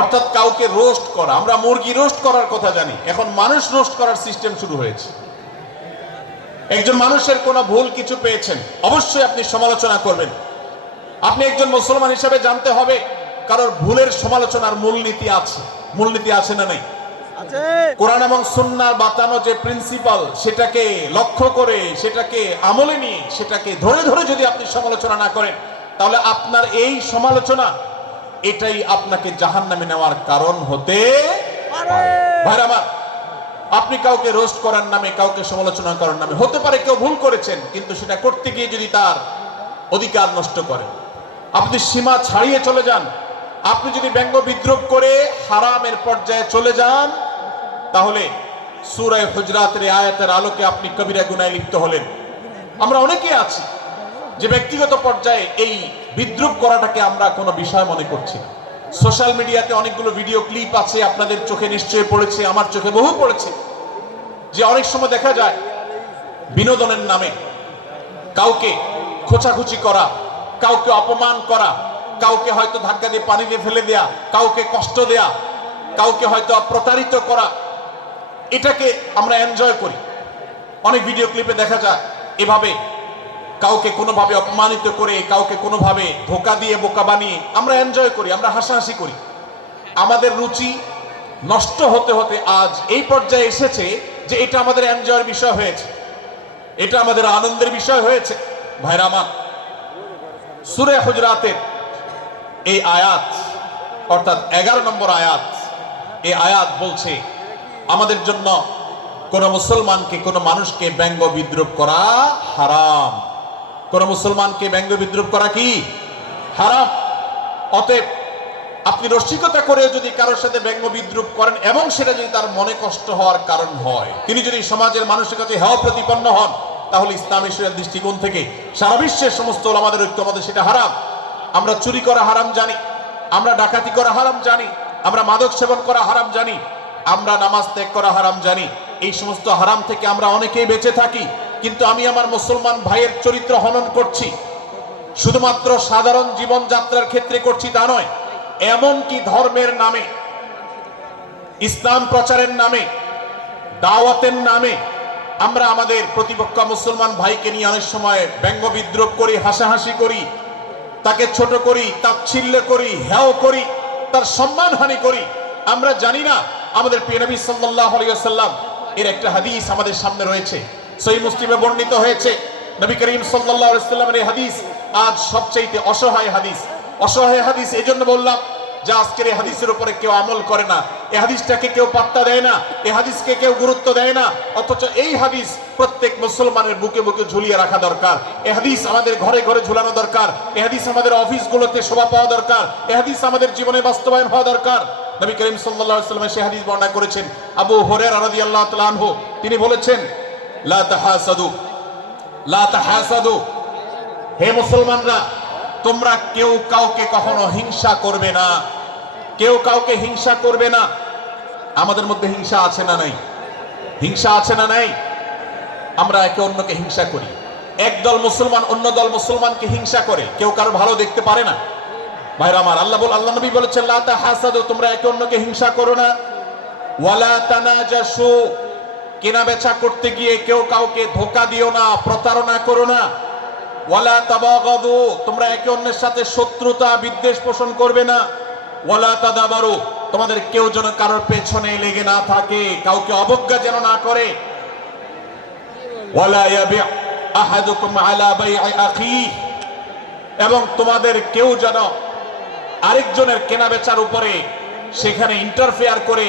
অর্থাৎ কাউকে রোস্ট করা। আমরা মুরগি রোস্ট করার কথা জানি, এখন মানুষ রোস্ট করার সিস্টেম শুরু হয়েছে। একজন মানুষের কোনো ভুল কিছু পেয়েছেন, অবশ্যই আপনি সমালোচনা করবেন। আপনি একজন মুসলমান হিসেবে জানতে হবে কারোর ভুলের সমালোচনার মূলনীতি আছে। মূলনীতি আছে না নাই? কোরআন এবং সুন্নাহর বাতানো যে প্রিন্সিপাল, সেটাকে লক্ষ্য করে, সেটাকে আমলে নিয়ে, সেটাকে ধরে ধরে যদি আপনি সমালোচনা না করেন, তাহলে আপনার এই সমালোচনা এটাই আপনাকে জাহান্নামে নেওয়ার কারণ হতে পারে। ভাইরা আমার, আপনি কাউকে রোস্ট করার নামে, কাউকে সমালোচনা করার নামে, হতে পারে কেউ ভুল করেছেন, কিন্তু সেটা করতে গিয়ে যদি তার অধিকার নষ্ট করেন, আপনি সীমা ছাড়িয়ে চলে যান, আপনি যদি ব্যঙ্গ বিদ্রুপ করে হারামের পর্যায়ে চলে যান, তাহলে সূরা হুজরাতের আয়াতের আলোকে আপনি কবিরা গুনাহে লিপ্ত হলেন। আমরা অনেকে আছি যে ব্যক্তিগত পর্যায়ে এই বিদ্রুপ করাটাকে আমরা কোনো বিষয় মনে করছি না। সোশ্যাল মিডিয়াতে অনেকগুলো ভিডিও ক্লিপ আছে, আপনাদের চোখে নিশ্চয়ই পড়েছে, আমার চোখে বহু পড়েছে, যে অনেক সময় দেখা যায় বিনোদনের নামে কাউকে খোঁচাখুচি করা, কাউকে অপমান করা, কাউকে হয়তো ধাক্কা দিয়ে পানিতে ফেলে দেয়া, কাউকে কষ্ট দেয়া, কাউকে হয়তো প্রতারিত করা, এটাকে আমরা এনজয় করি। অনেক ভিডিও ক্লিপে দেখা যায় এভাবে কাউকে কোনোভাবে অপমানিত করে, কাউকে কোনোভাবে ধোকা দিয়ে বোকা বানিয়ে আমরা এনজয় করি, আমরা হাসাহাসি করি। আমাদের রুচি নষ্ট হতে হতে আজ এই পর্যায়ে এসেছে যে এটা আমাদের এনজয়ের বিষয় হয়েছে, এটা আমাদের আনন্দের বিষয় হয়েছে। ভাইরা আমার, সূরা হুজরাতের এই আয়াত, অর্থাৎ 11 নম্বর আয়াত, এই আয়াত বলছে আমাদের জন্য কোন মুসলমানকে, কোন মানুষকে ব্যঙ্গ বিদ্রুপ করা হারাম। কোন মুসলমানকে ব্যঙ্গ বিদ্রুপ করা কি হারাম। অতএব আপনি রসিকতা করে যদি কারোর সাথে ব্যঙ্গ বিদ্রুপ করেন এবং সেটা যদি তার মনে কষ্ট হওয়ার কারণ হয়, তিনি যদি সমাজের মানুষের কাছে হেয় প্রতিপন্ন হন, তাহলে ইসলামী শরীয়তের দৃষ্টিকোণ থেকে সারা বিশ্বের সমস্ত ওলামাদের ঐক্যমতে সেটা হারাম। আমরা চুরি করা হারাম জানি, আমরা ডাকাতি করা হারাম জানি, আমরা মাদক সেবন করা হারাম জানি, আমরা নামাজ ত্যাগ করা হারাম জানি। এই সমস্ত হারাম থেকে আমরা অনেকেই বেঁচে থাকি, কিন্তু আমি আমার মুসলমান ভাইয়ের চরিত্র হনন করছি, শুধুমাত্র সাধারণ জীবনযাত্রার ক্ষেত্রে করছি তা নয়, এমনকি ধর্মের নামে, ইসলাম প্রচারের নামে, দাওয়াতের নামে আমরা আমাদের প্রতিপক্ষ মুসলমান ভাইকে নিয়ে অনেক সময় ব্যঙ্গ বিদ্রুপ করি, হাসাহাসি করি, তাকে ছোট করি, তাচ্ছিল্য করি, হেয় করি, তার সম্মানহানি করি। আমরা জানি না আমাদের প্রিয় নবী সাল্লাল্লাহু আলাইহি ওয়াসাল্লাম এর একটা হাদিস আমাদের সামনে রয়েছে, সহিহ মুসলিমে বর্ণিত হয়েছে। নবী করিম সাল্লাল্লাহু আলাইহি ওয়াসাল্লামের এই হাদিস আজ সবচেয়ে অসহায় হাদিস। অসহায় হাদিস এই জন্য বললাম যে আজকের এই হাদিসের উপরে কেউ আমল করে না, এই হাদিসটাকে কেউ পাত্তা দেয় না, এই হাদিসকে কেউ গুরুত্ব দেয় না, অথচ এই হাদিস প্রত্যেক মুসলমানের বুকে বুকে ঝুলিয়ে রাখা দরকার। এই হাদিস আমাদের ঘরে ঘরে ঝুলানো দরকার, এই হাদিস আমাদের অফিসগুলোতে শোভা পাওয়া দরকার, এই হাদিস আমাদের জীবনে বাস্তবায়ন হওয়া দরকার। নবী করিম সাল্লাল্লাহু আলাইহি ওয়াসাল্লাম সেই হাদিস বর্ণনা করেছেন। আবু হুরায়রা রাদিয়াল্লাহু তাআলা আনহু তিনি বলেছেন, লা তাহাসাদু, লা তাহাসাদু, হে মুসলমানরা, তোমরা কেউ কাউকে কখনো হিংসা করবে না, কেউ কাউকে হিংসা করবে না। আমাদের মধ্যে হিংসা আছে না নাই? হিংসা আছে না নাই? আমরা একে অন্যকে হিংসা করি। একদল মুসলমান অন্য দল মুসলমানকে হিংসা করে, কেউ কারো ভালো দেখতে পারে না। ভাইরা আমার, আল্লাহ নবী বলেছেন, লা তাহাসাদু, তোমরা একে অন্যকে হিংসা করো না। ওয়ালা তানাজাসু, কেনা বেচা করতে গিয়ে কেউ কাউকে ধোঁকা দিও না, প্রতারণা করো না। ওয়ালা তাবাগাদু, তোমরা একে অন্যের সাথে শত্রুতা বিদ্বেষ পোষণ করবে না। ওয়ালা তাদাবারু, তোমাদের কেউ যেন কারোর পেছনে লেগে না থাকে, কাউকে অবজ্ঞা যেন না করে। ওয়ালা ইয়াবি আহাদুকুম আলা বাই'i আখিহি, এবং তোমাদের কেউ যেন আরেকজনের কেনা বেচার উপরে সেখানে ইন্টারফেয়ার করে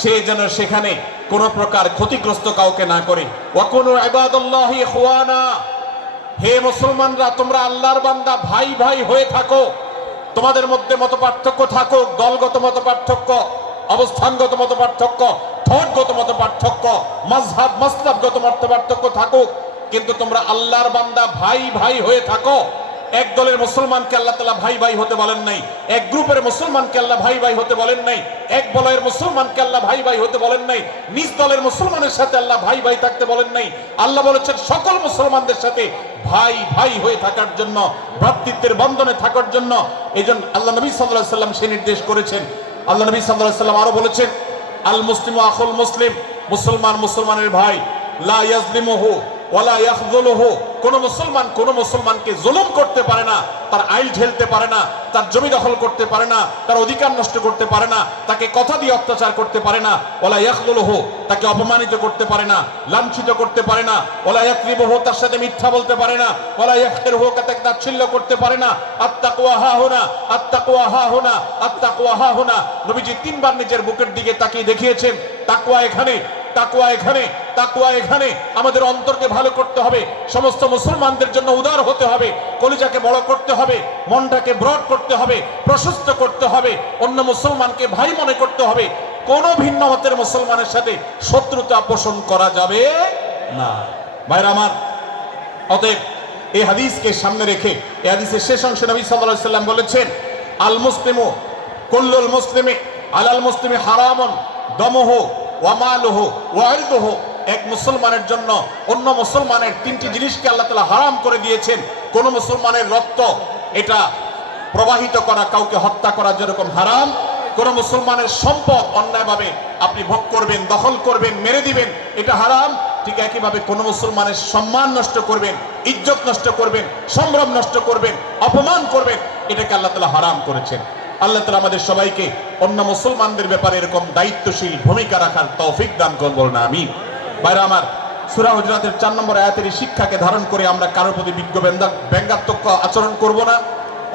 সে যেন সেখানে কোন প্রকার ক্ষতিগ্রস্ত কাউকে না করে। ওয়াকুনু ইবাদাল্লাহি ইখওয়ানা, হে মুসলমানরা তোমরা আল্লাহর বান্দা ভাই ভাই হয়ে থাকো। তোমাদের মধ্যে মত পার্থক্য থাকুক, দলগত মত পার্থক্য, অবস্থানগত মত পার্থক্য, ধর্মগত মত পার্থক্য, মাযহাব মাসলাকগত মত পার্থক্য থাকুক, কিন্তু তোমরা আল্লাহর বান্দা ভাই ভাই হয়ে থাকো। এক দলের মুসলমানকে আল্লাহ তাআলা ভাই ভাই হতে বলেন নাই, এক গ্রুপের মুসলমানকে আল্লাহ ভাই ভাই হতে বলেন নাই, এক বলয়ের মুসলমানকে আল্লাহ ভাই ভাই হতে বলেন নাই, নিজ দলের মুসলমানের সাথে আল্লাহ ভাই ভাই থাকতে বলেন নাই। আল্লাহ বলেছেন সকল মুসলমানদের সাথে ভাই ভাই হয়ে থাকার জন্য, ভ্রাতৃত্বের বন্ধনে থাকার জন্য। এইজন্য আল্লাহ নবী সাল্লাল্লাহু আলাইহি ওয়াসাল্লাম সেই নির্দেশ করেছেন। আল্লাহ নবী সাল্লাল্লাহু আলাইহি ওয়াসাল্লাম আরো বলেছেন, আল মুসলিমু আখুল মুসলিম, মুসলমান মুসলমানের ভাই, লা ইয়াজলিমুহু ওয়ালা ইয়াখযুলুহু, কোন মুসলমান কোন মুসলমানকে জুলুম করতে পারে না, তার আইল ঠেলতে পারে না, তার জমি দখল করতে পারে না, তার অধিকার নষ্ট করতে পারে না, তাকে কথা দিয়ে অত্যাচার করতে পারে না, ওয়ালা ইয়াখযুলুহু, তাকে অপমানিত করতে পারে না, লাঞ্ছিত করতে পারে না, ওয়ালা ইয়াকযিবুহু, তার সাথে মিথ্যা বলতে পারে না, ওয়ালা ইয়াহকিরুহু, তাকে তাচ্ছিল্য করতে পারে না। আত-তাকওয়া হাহুনা, আত-তাকওয়া হাহুনা, আত-তাকওয়া হাহুনা। নবীজি তিনবার নিজের বুকের দিকে তাকিয়ে দেখিয়েছেন, তাকওয়া এখানে, তাকওয়া এখানে, তাকওয়া এখানে। আমাদের অন্তরকে ভালো করতে হবে, সমস্ত মুসলমানদের জন্য উদার হতে হবে, কলিজাকে বড় করতে হবে, মনটাকে ব্রড করতে হবে, প্রশস্ত করতে হবে, অন্য মুসলমানকে ভাই মনে করতে হবে। কোন ভিন্ন মতের মুসলমানের সাথে শত্রুতা পোষণ করা যাবে না। ভাইরা আমার, অতএব এই হাদিসকে সামনে রেখে এই হাদিসের শেষ অংশে নবী সাল্লাল্লাহু আলাইহি ওয়াসাল্লাম বলেছেন, আল মুসলিমু কুল্লুল মুসলিমি আলাল মুসলিমি হারামুন দামুহু ওয়া মালুহু ওয়া ইরদুহু। এক মুসলমানের জন্য অন্য মুসলমানের তিনটি জিনিসকে আল্লাহ তাআলা হারাম করে দিয়েছেন। কোন মুসলমানের রক্ত এটা প্রবাহিত করা, কাউকে হত্যা করা যেরকম হারাম, কোন মুসলমানের সম্পদ অন্যায়ভাবে আপনি ভোগ করবেন, দখল করবেন, মেরে দিবেন, এটা হারাম। ঠিক একইভাবে কোন মুসলমানের সম্মান নষ্ট করবেন, ইজ্জত নষ্ট করবেন, সম্ভ্রম নষ্ট করবেন, অপমান করবেন, এটাকে আল্লাহ তাআলা হারাম করেছেন। আল্লাহ তাআলা আমাদের সবাইকে অন্য মুসলমানদের ব্যাপারে এরকম দায়িত্বশীল ভূমিকা রাখার তৌফিক দান করুন, বলুন আমিন। ভাইরা আমার, সূরা হুজুরাতের 4 নম্বর আয়াতের এই শিক্ষাকে ধারণ করে আমরা কারোর প্রতি ব্যঙ্গাত্মক আচরণ করব না।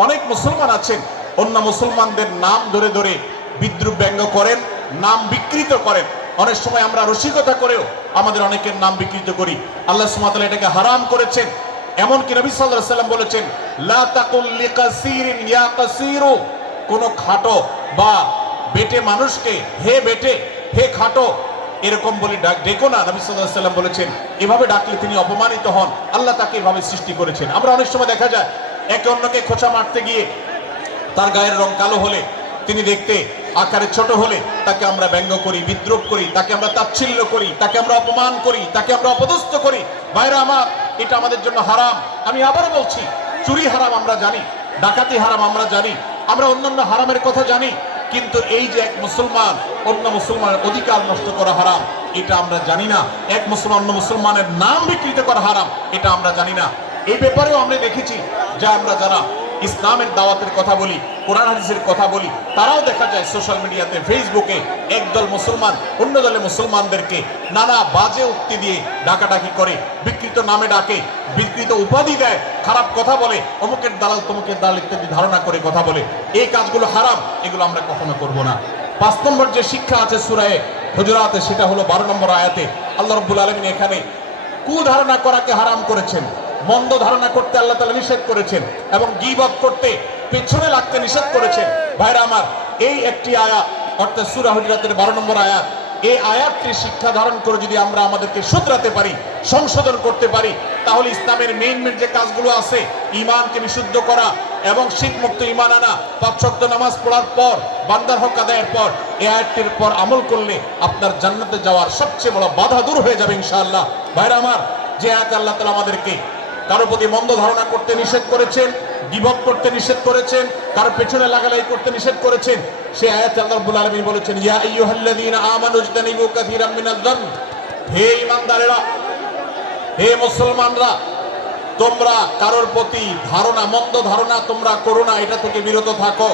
অনেক মুসলমান আছেন অন্য মুসলমানদের নাম ধরে ধরে বিদ্রুপ ব্যঙ্গ করেন, নাম বিকৃত করেন। অনেক সময় আমরা রসিকতা করেও আমাদের অনেকের নাম বিকৃত করি। আল্লাহ সুবহানাহু ওয়া তাআলা এটাকে হারাম করেছেন। এমনকি নবী সাল্লাল্লাহু আলাইহি ওয়াসাল্লাম বলেছেন, লা তাকুল লিকাসিরিন ইয়া কাসিরু, কোন খাটো বা বেটে মানুষকে হে বেটে, হে খাটো এরকম বলে ডেকো না। নবী সাল্লাল্লাহু আলাইহি ওয়াসাল্লাম বলেছেন, এভাবে ডাকলে তিনি অপমানিত হন। আল্লাহ তাকে এভাবে সৃষ্টি করেছেন। আমরা অনেক সময় দেখা যায় একে অন্যকে খোঁচা মারতে গিয়ে তার গায়ের রং কালো হলে, তিনি দেখতে আকারে ছোট হলে তাকে আমরা ব্যঙ্গ করি, বিদ্রুপ করি, তাকে আমরা তাচ্ছিল্য করি, তাকে আমরা অপমান করি, তাকে আমরা অপদস্থ করি। ভাইরা আমার, এটা আমাদের জন্য হারাম। আমি আবারও বলছি, চুরি হারাম আমরা জানি, ডাকাতি হারাম আমরা জানি, আমরা অন্যান্য হারামের কথা জানি, কিন্তু এই যে এক মুসলমান অন্য মুসলমানের অধিকার নষ্ট করা হারাম, এটা আমরা জানি না। এক মুসলমান অন্য মুসলমানের নাম বিকৃত করা হারাম, এটা আমরা জানি না। এই ব্যাপারেও আমরা দেখেছি যে আমরা যারা ইসলামের দাওয়াতের কথা বলি, কোরআন হাদিসের কথা বলি, তারাও দেখা যায় সোশ্যাল মিডিয়াতে, ফেসবুকে একদল মুসলমান অন্য দলের মুসলমানদেরকে নানা বাজে উক্তি দিয়ে ডাকাডাকি করে, বিকৃত নামে ডাকে, বিকৃত উপাধি দেয়, খারাপ কথা বলে, অমুকের দালাল তমুকের দালাল ইত্যাদি ধারণা করে কথা বলে। এই কাজগুলো হারাম, এগুলো আমরা কখনো করব না। 5 নম্বর যে শিক্ষা আছে সূরা হুজুরাতে, সেটা হলো 12 নম্বর আয়াতে আল্লাহ রাব্বুল আলামিন এখানে কুধারণা করাকে হারাম করেছেন, মন্দ ধারণা করতে আল্লাহ তাআলা নিষেধ করেছেন, এবং গীবত করতে, পেছনে লাগতে নিষেধ করেছেন। ভাইরা আমার, এই একটি আয়াত অর্থাৎ সূরা হুজুরাতের 12 নম্বর আয়াত, এই আয়াতটির শিক্ষা ধারণ করে যদি আমরা আমাদেরকে শুধরাতে পারি, সংশোধন করতে পারি, তাহলে ইসলামের মেইন যে কাজগুলো আছে, ঈমানকে বিশুদ্ধ করা এবং শিরক মুক্ত ঈমান আনা, 5 ওয়াক্ত নামাজ পড়ার পর, বান্দার হক আদায়ের পর, এই আয়াতটির পর আমল করলে আপনার জান্নাতে যাওয়ার সবচেয়ে বড় বাধা দূর হয়ে যাবে ইনশাআল্লাহ। ভাইরা আমার, যে আয়াত আল্লাহ তাআলা আমাদেরকে কারো প্রতি মন্দ ধারণা করতে নিষেধ করেছেন, গীবত করতে নিষেধ করেছেন, কারো পেছনে লাগালাই করতে নিষেধ করেছেন, সেই আয়াতে আল্লাহ রাব্বুল আলামিন বলেছেন, ইয়া আইয়ুহাল্লাযীনা আমানু ইজতানিবু কাসীরাম মিনাজ-যান, হে ঈমানদারেরা, হে মুসলমানরা, তোমরা কারোর প্রতি ধারণা, মন্দ ধারণা তোমরা করো না, এটা থেকে বিরত থাকো।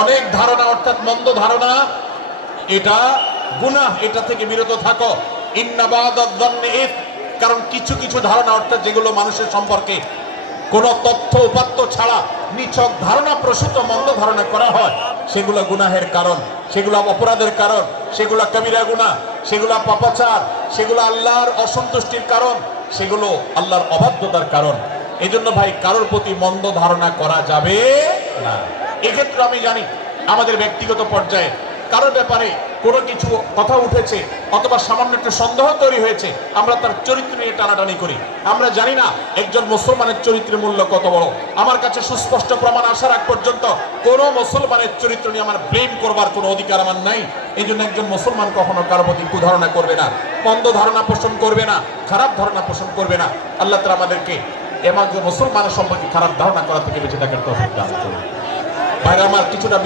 অনেক ধারণা অর্থাৎ মন্দ ধারণা, এটা গুনাহ, এটা থেকে বিরত থাকো। ইন্না বাদায-যন্নি ইথম, কারণ কিছু কিছু ধারণা অর্থাৎ যেগুলো মানুষের সম্পর্কে কোনো তথ্য উপাত্ত ছাড়া নিছক ধারণা প্রসূত মন্দ ধারণা করা হয়, সেগুলো গুনাহের কারণ, সেগুলো অপরাধের কারণ, সেগুলো কবিরা গুনাহ, সেগুলো পাপাচার, সেগুলো আল্লাহর অসন্তুষ্টির কারণ, সেগুলো আল্লাহর অবাধ্যতার কারণ। এই জন্য ভাই কারোর প্রতি মন্দ ধারণা করা যাবে না। এক্ষেত্রে আমি জানি আমাদের ব্যক্তিগত পর্যায়ে কারোর ব্যাপারে কোনো কিছু কথা উঠেছে অথবা সামান্য একটা সন্দেহ তৈরি হয়েছে, আমরা তার চরিত্র নিয়ে টানাটানি করি। আমরা জানি না একজন মুসলমানের চরিত্রের মূল্য কত বড়। আমার কাছে সুস্পষ্ট প্রমাণ আসার আগ পর্যন্ত কোনো মুসলমানের চরিত্র নিয়ে আমার ব্লেম করবার কোনো অধিকার আমার নাই। এই জন্য একজন মুসলমান কখনো কারো প্রতি কুধারণা করবে না, মন্দ ধারণা পোষণ করবে না, খারাপ ধারণা পোষণ করবে না। আল্লাহ তাআলা আমাদেরকে এমন মুসলমানের সম্পর্কে খারাপ ধারণা করা থেকে বেঁচে থাকার তৌফিক দান করুন। ভাইরা আমার, কিছুটা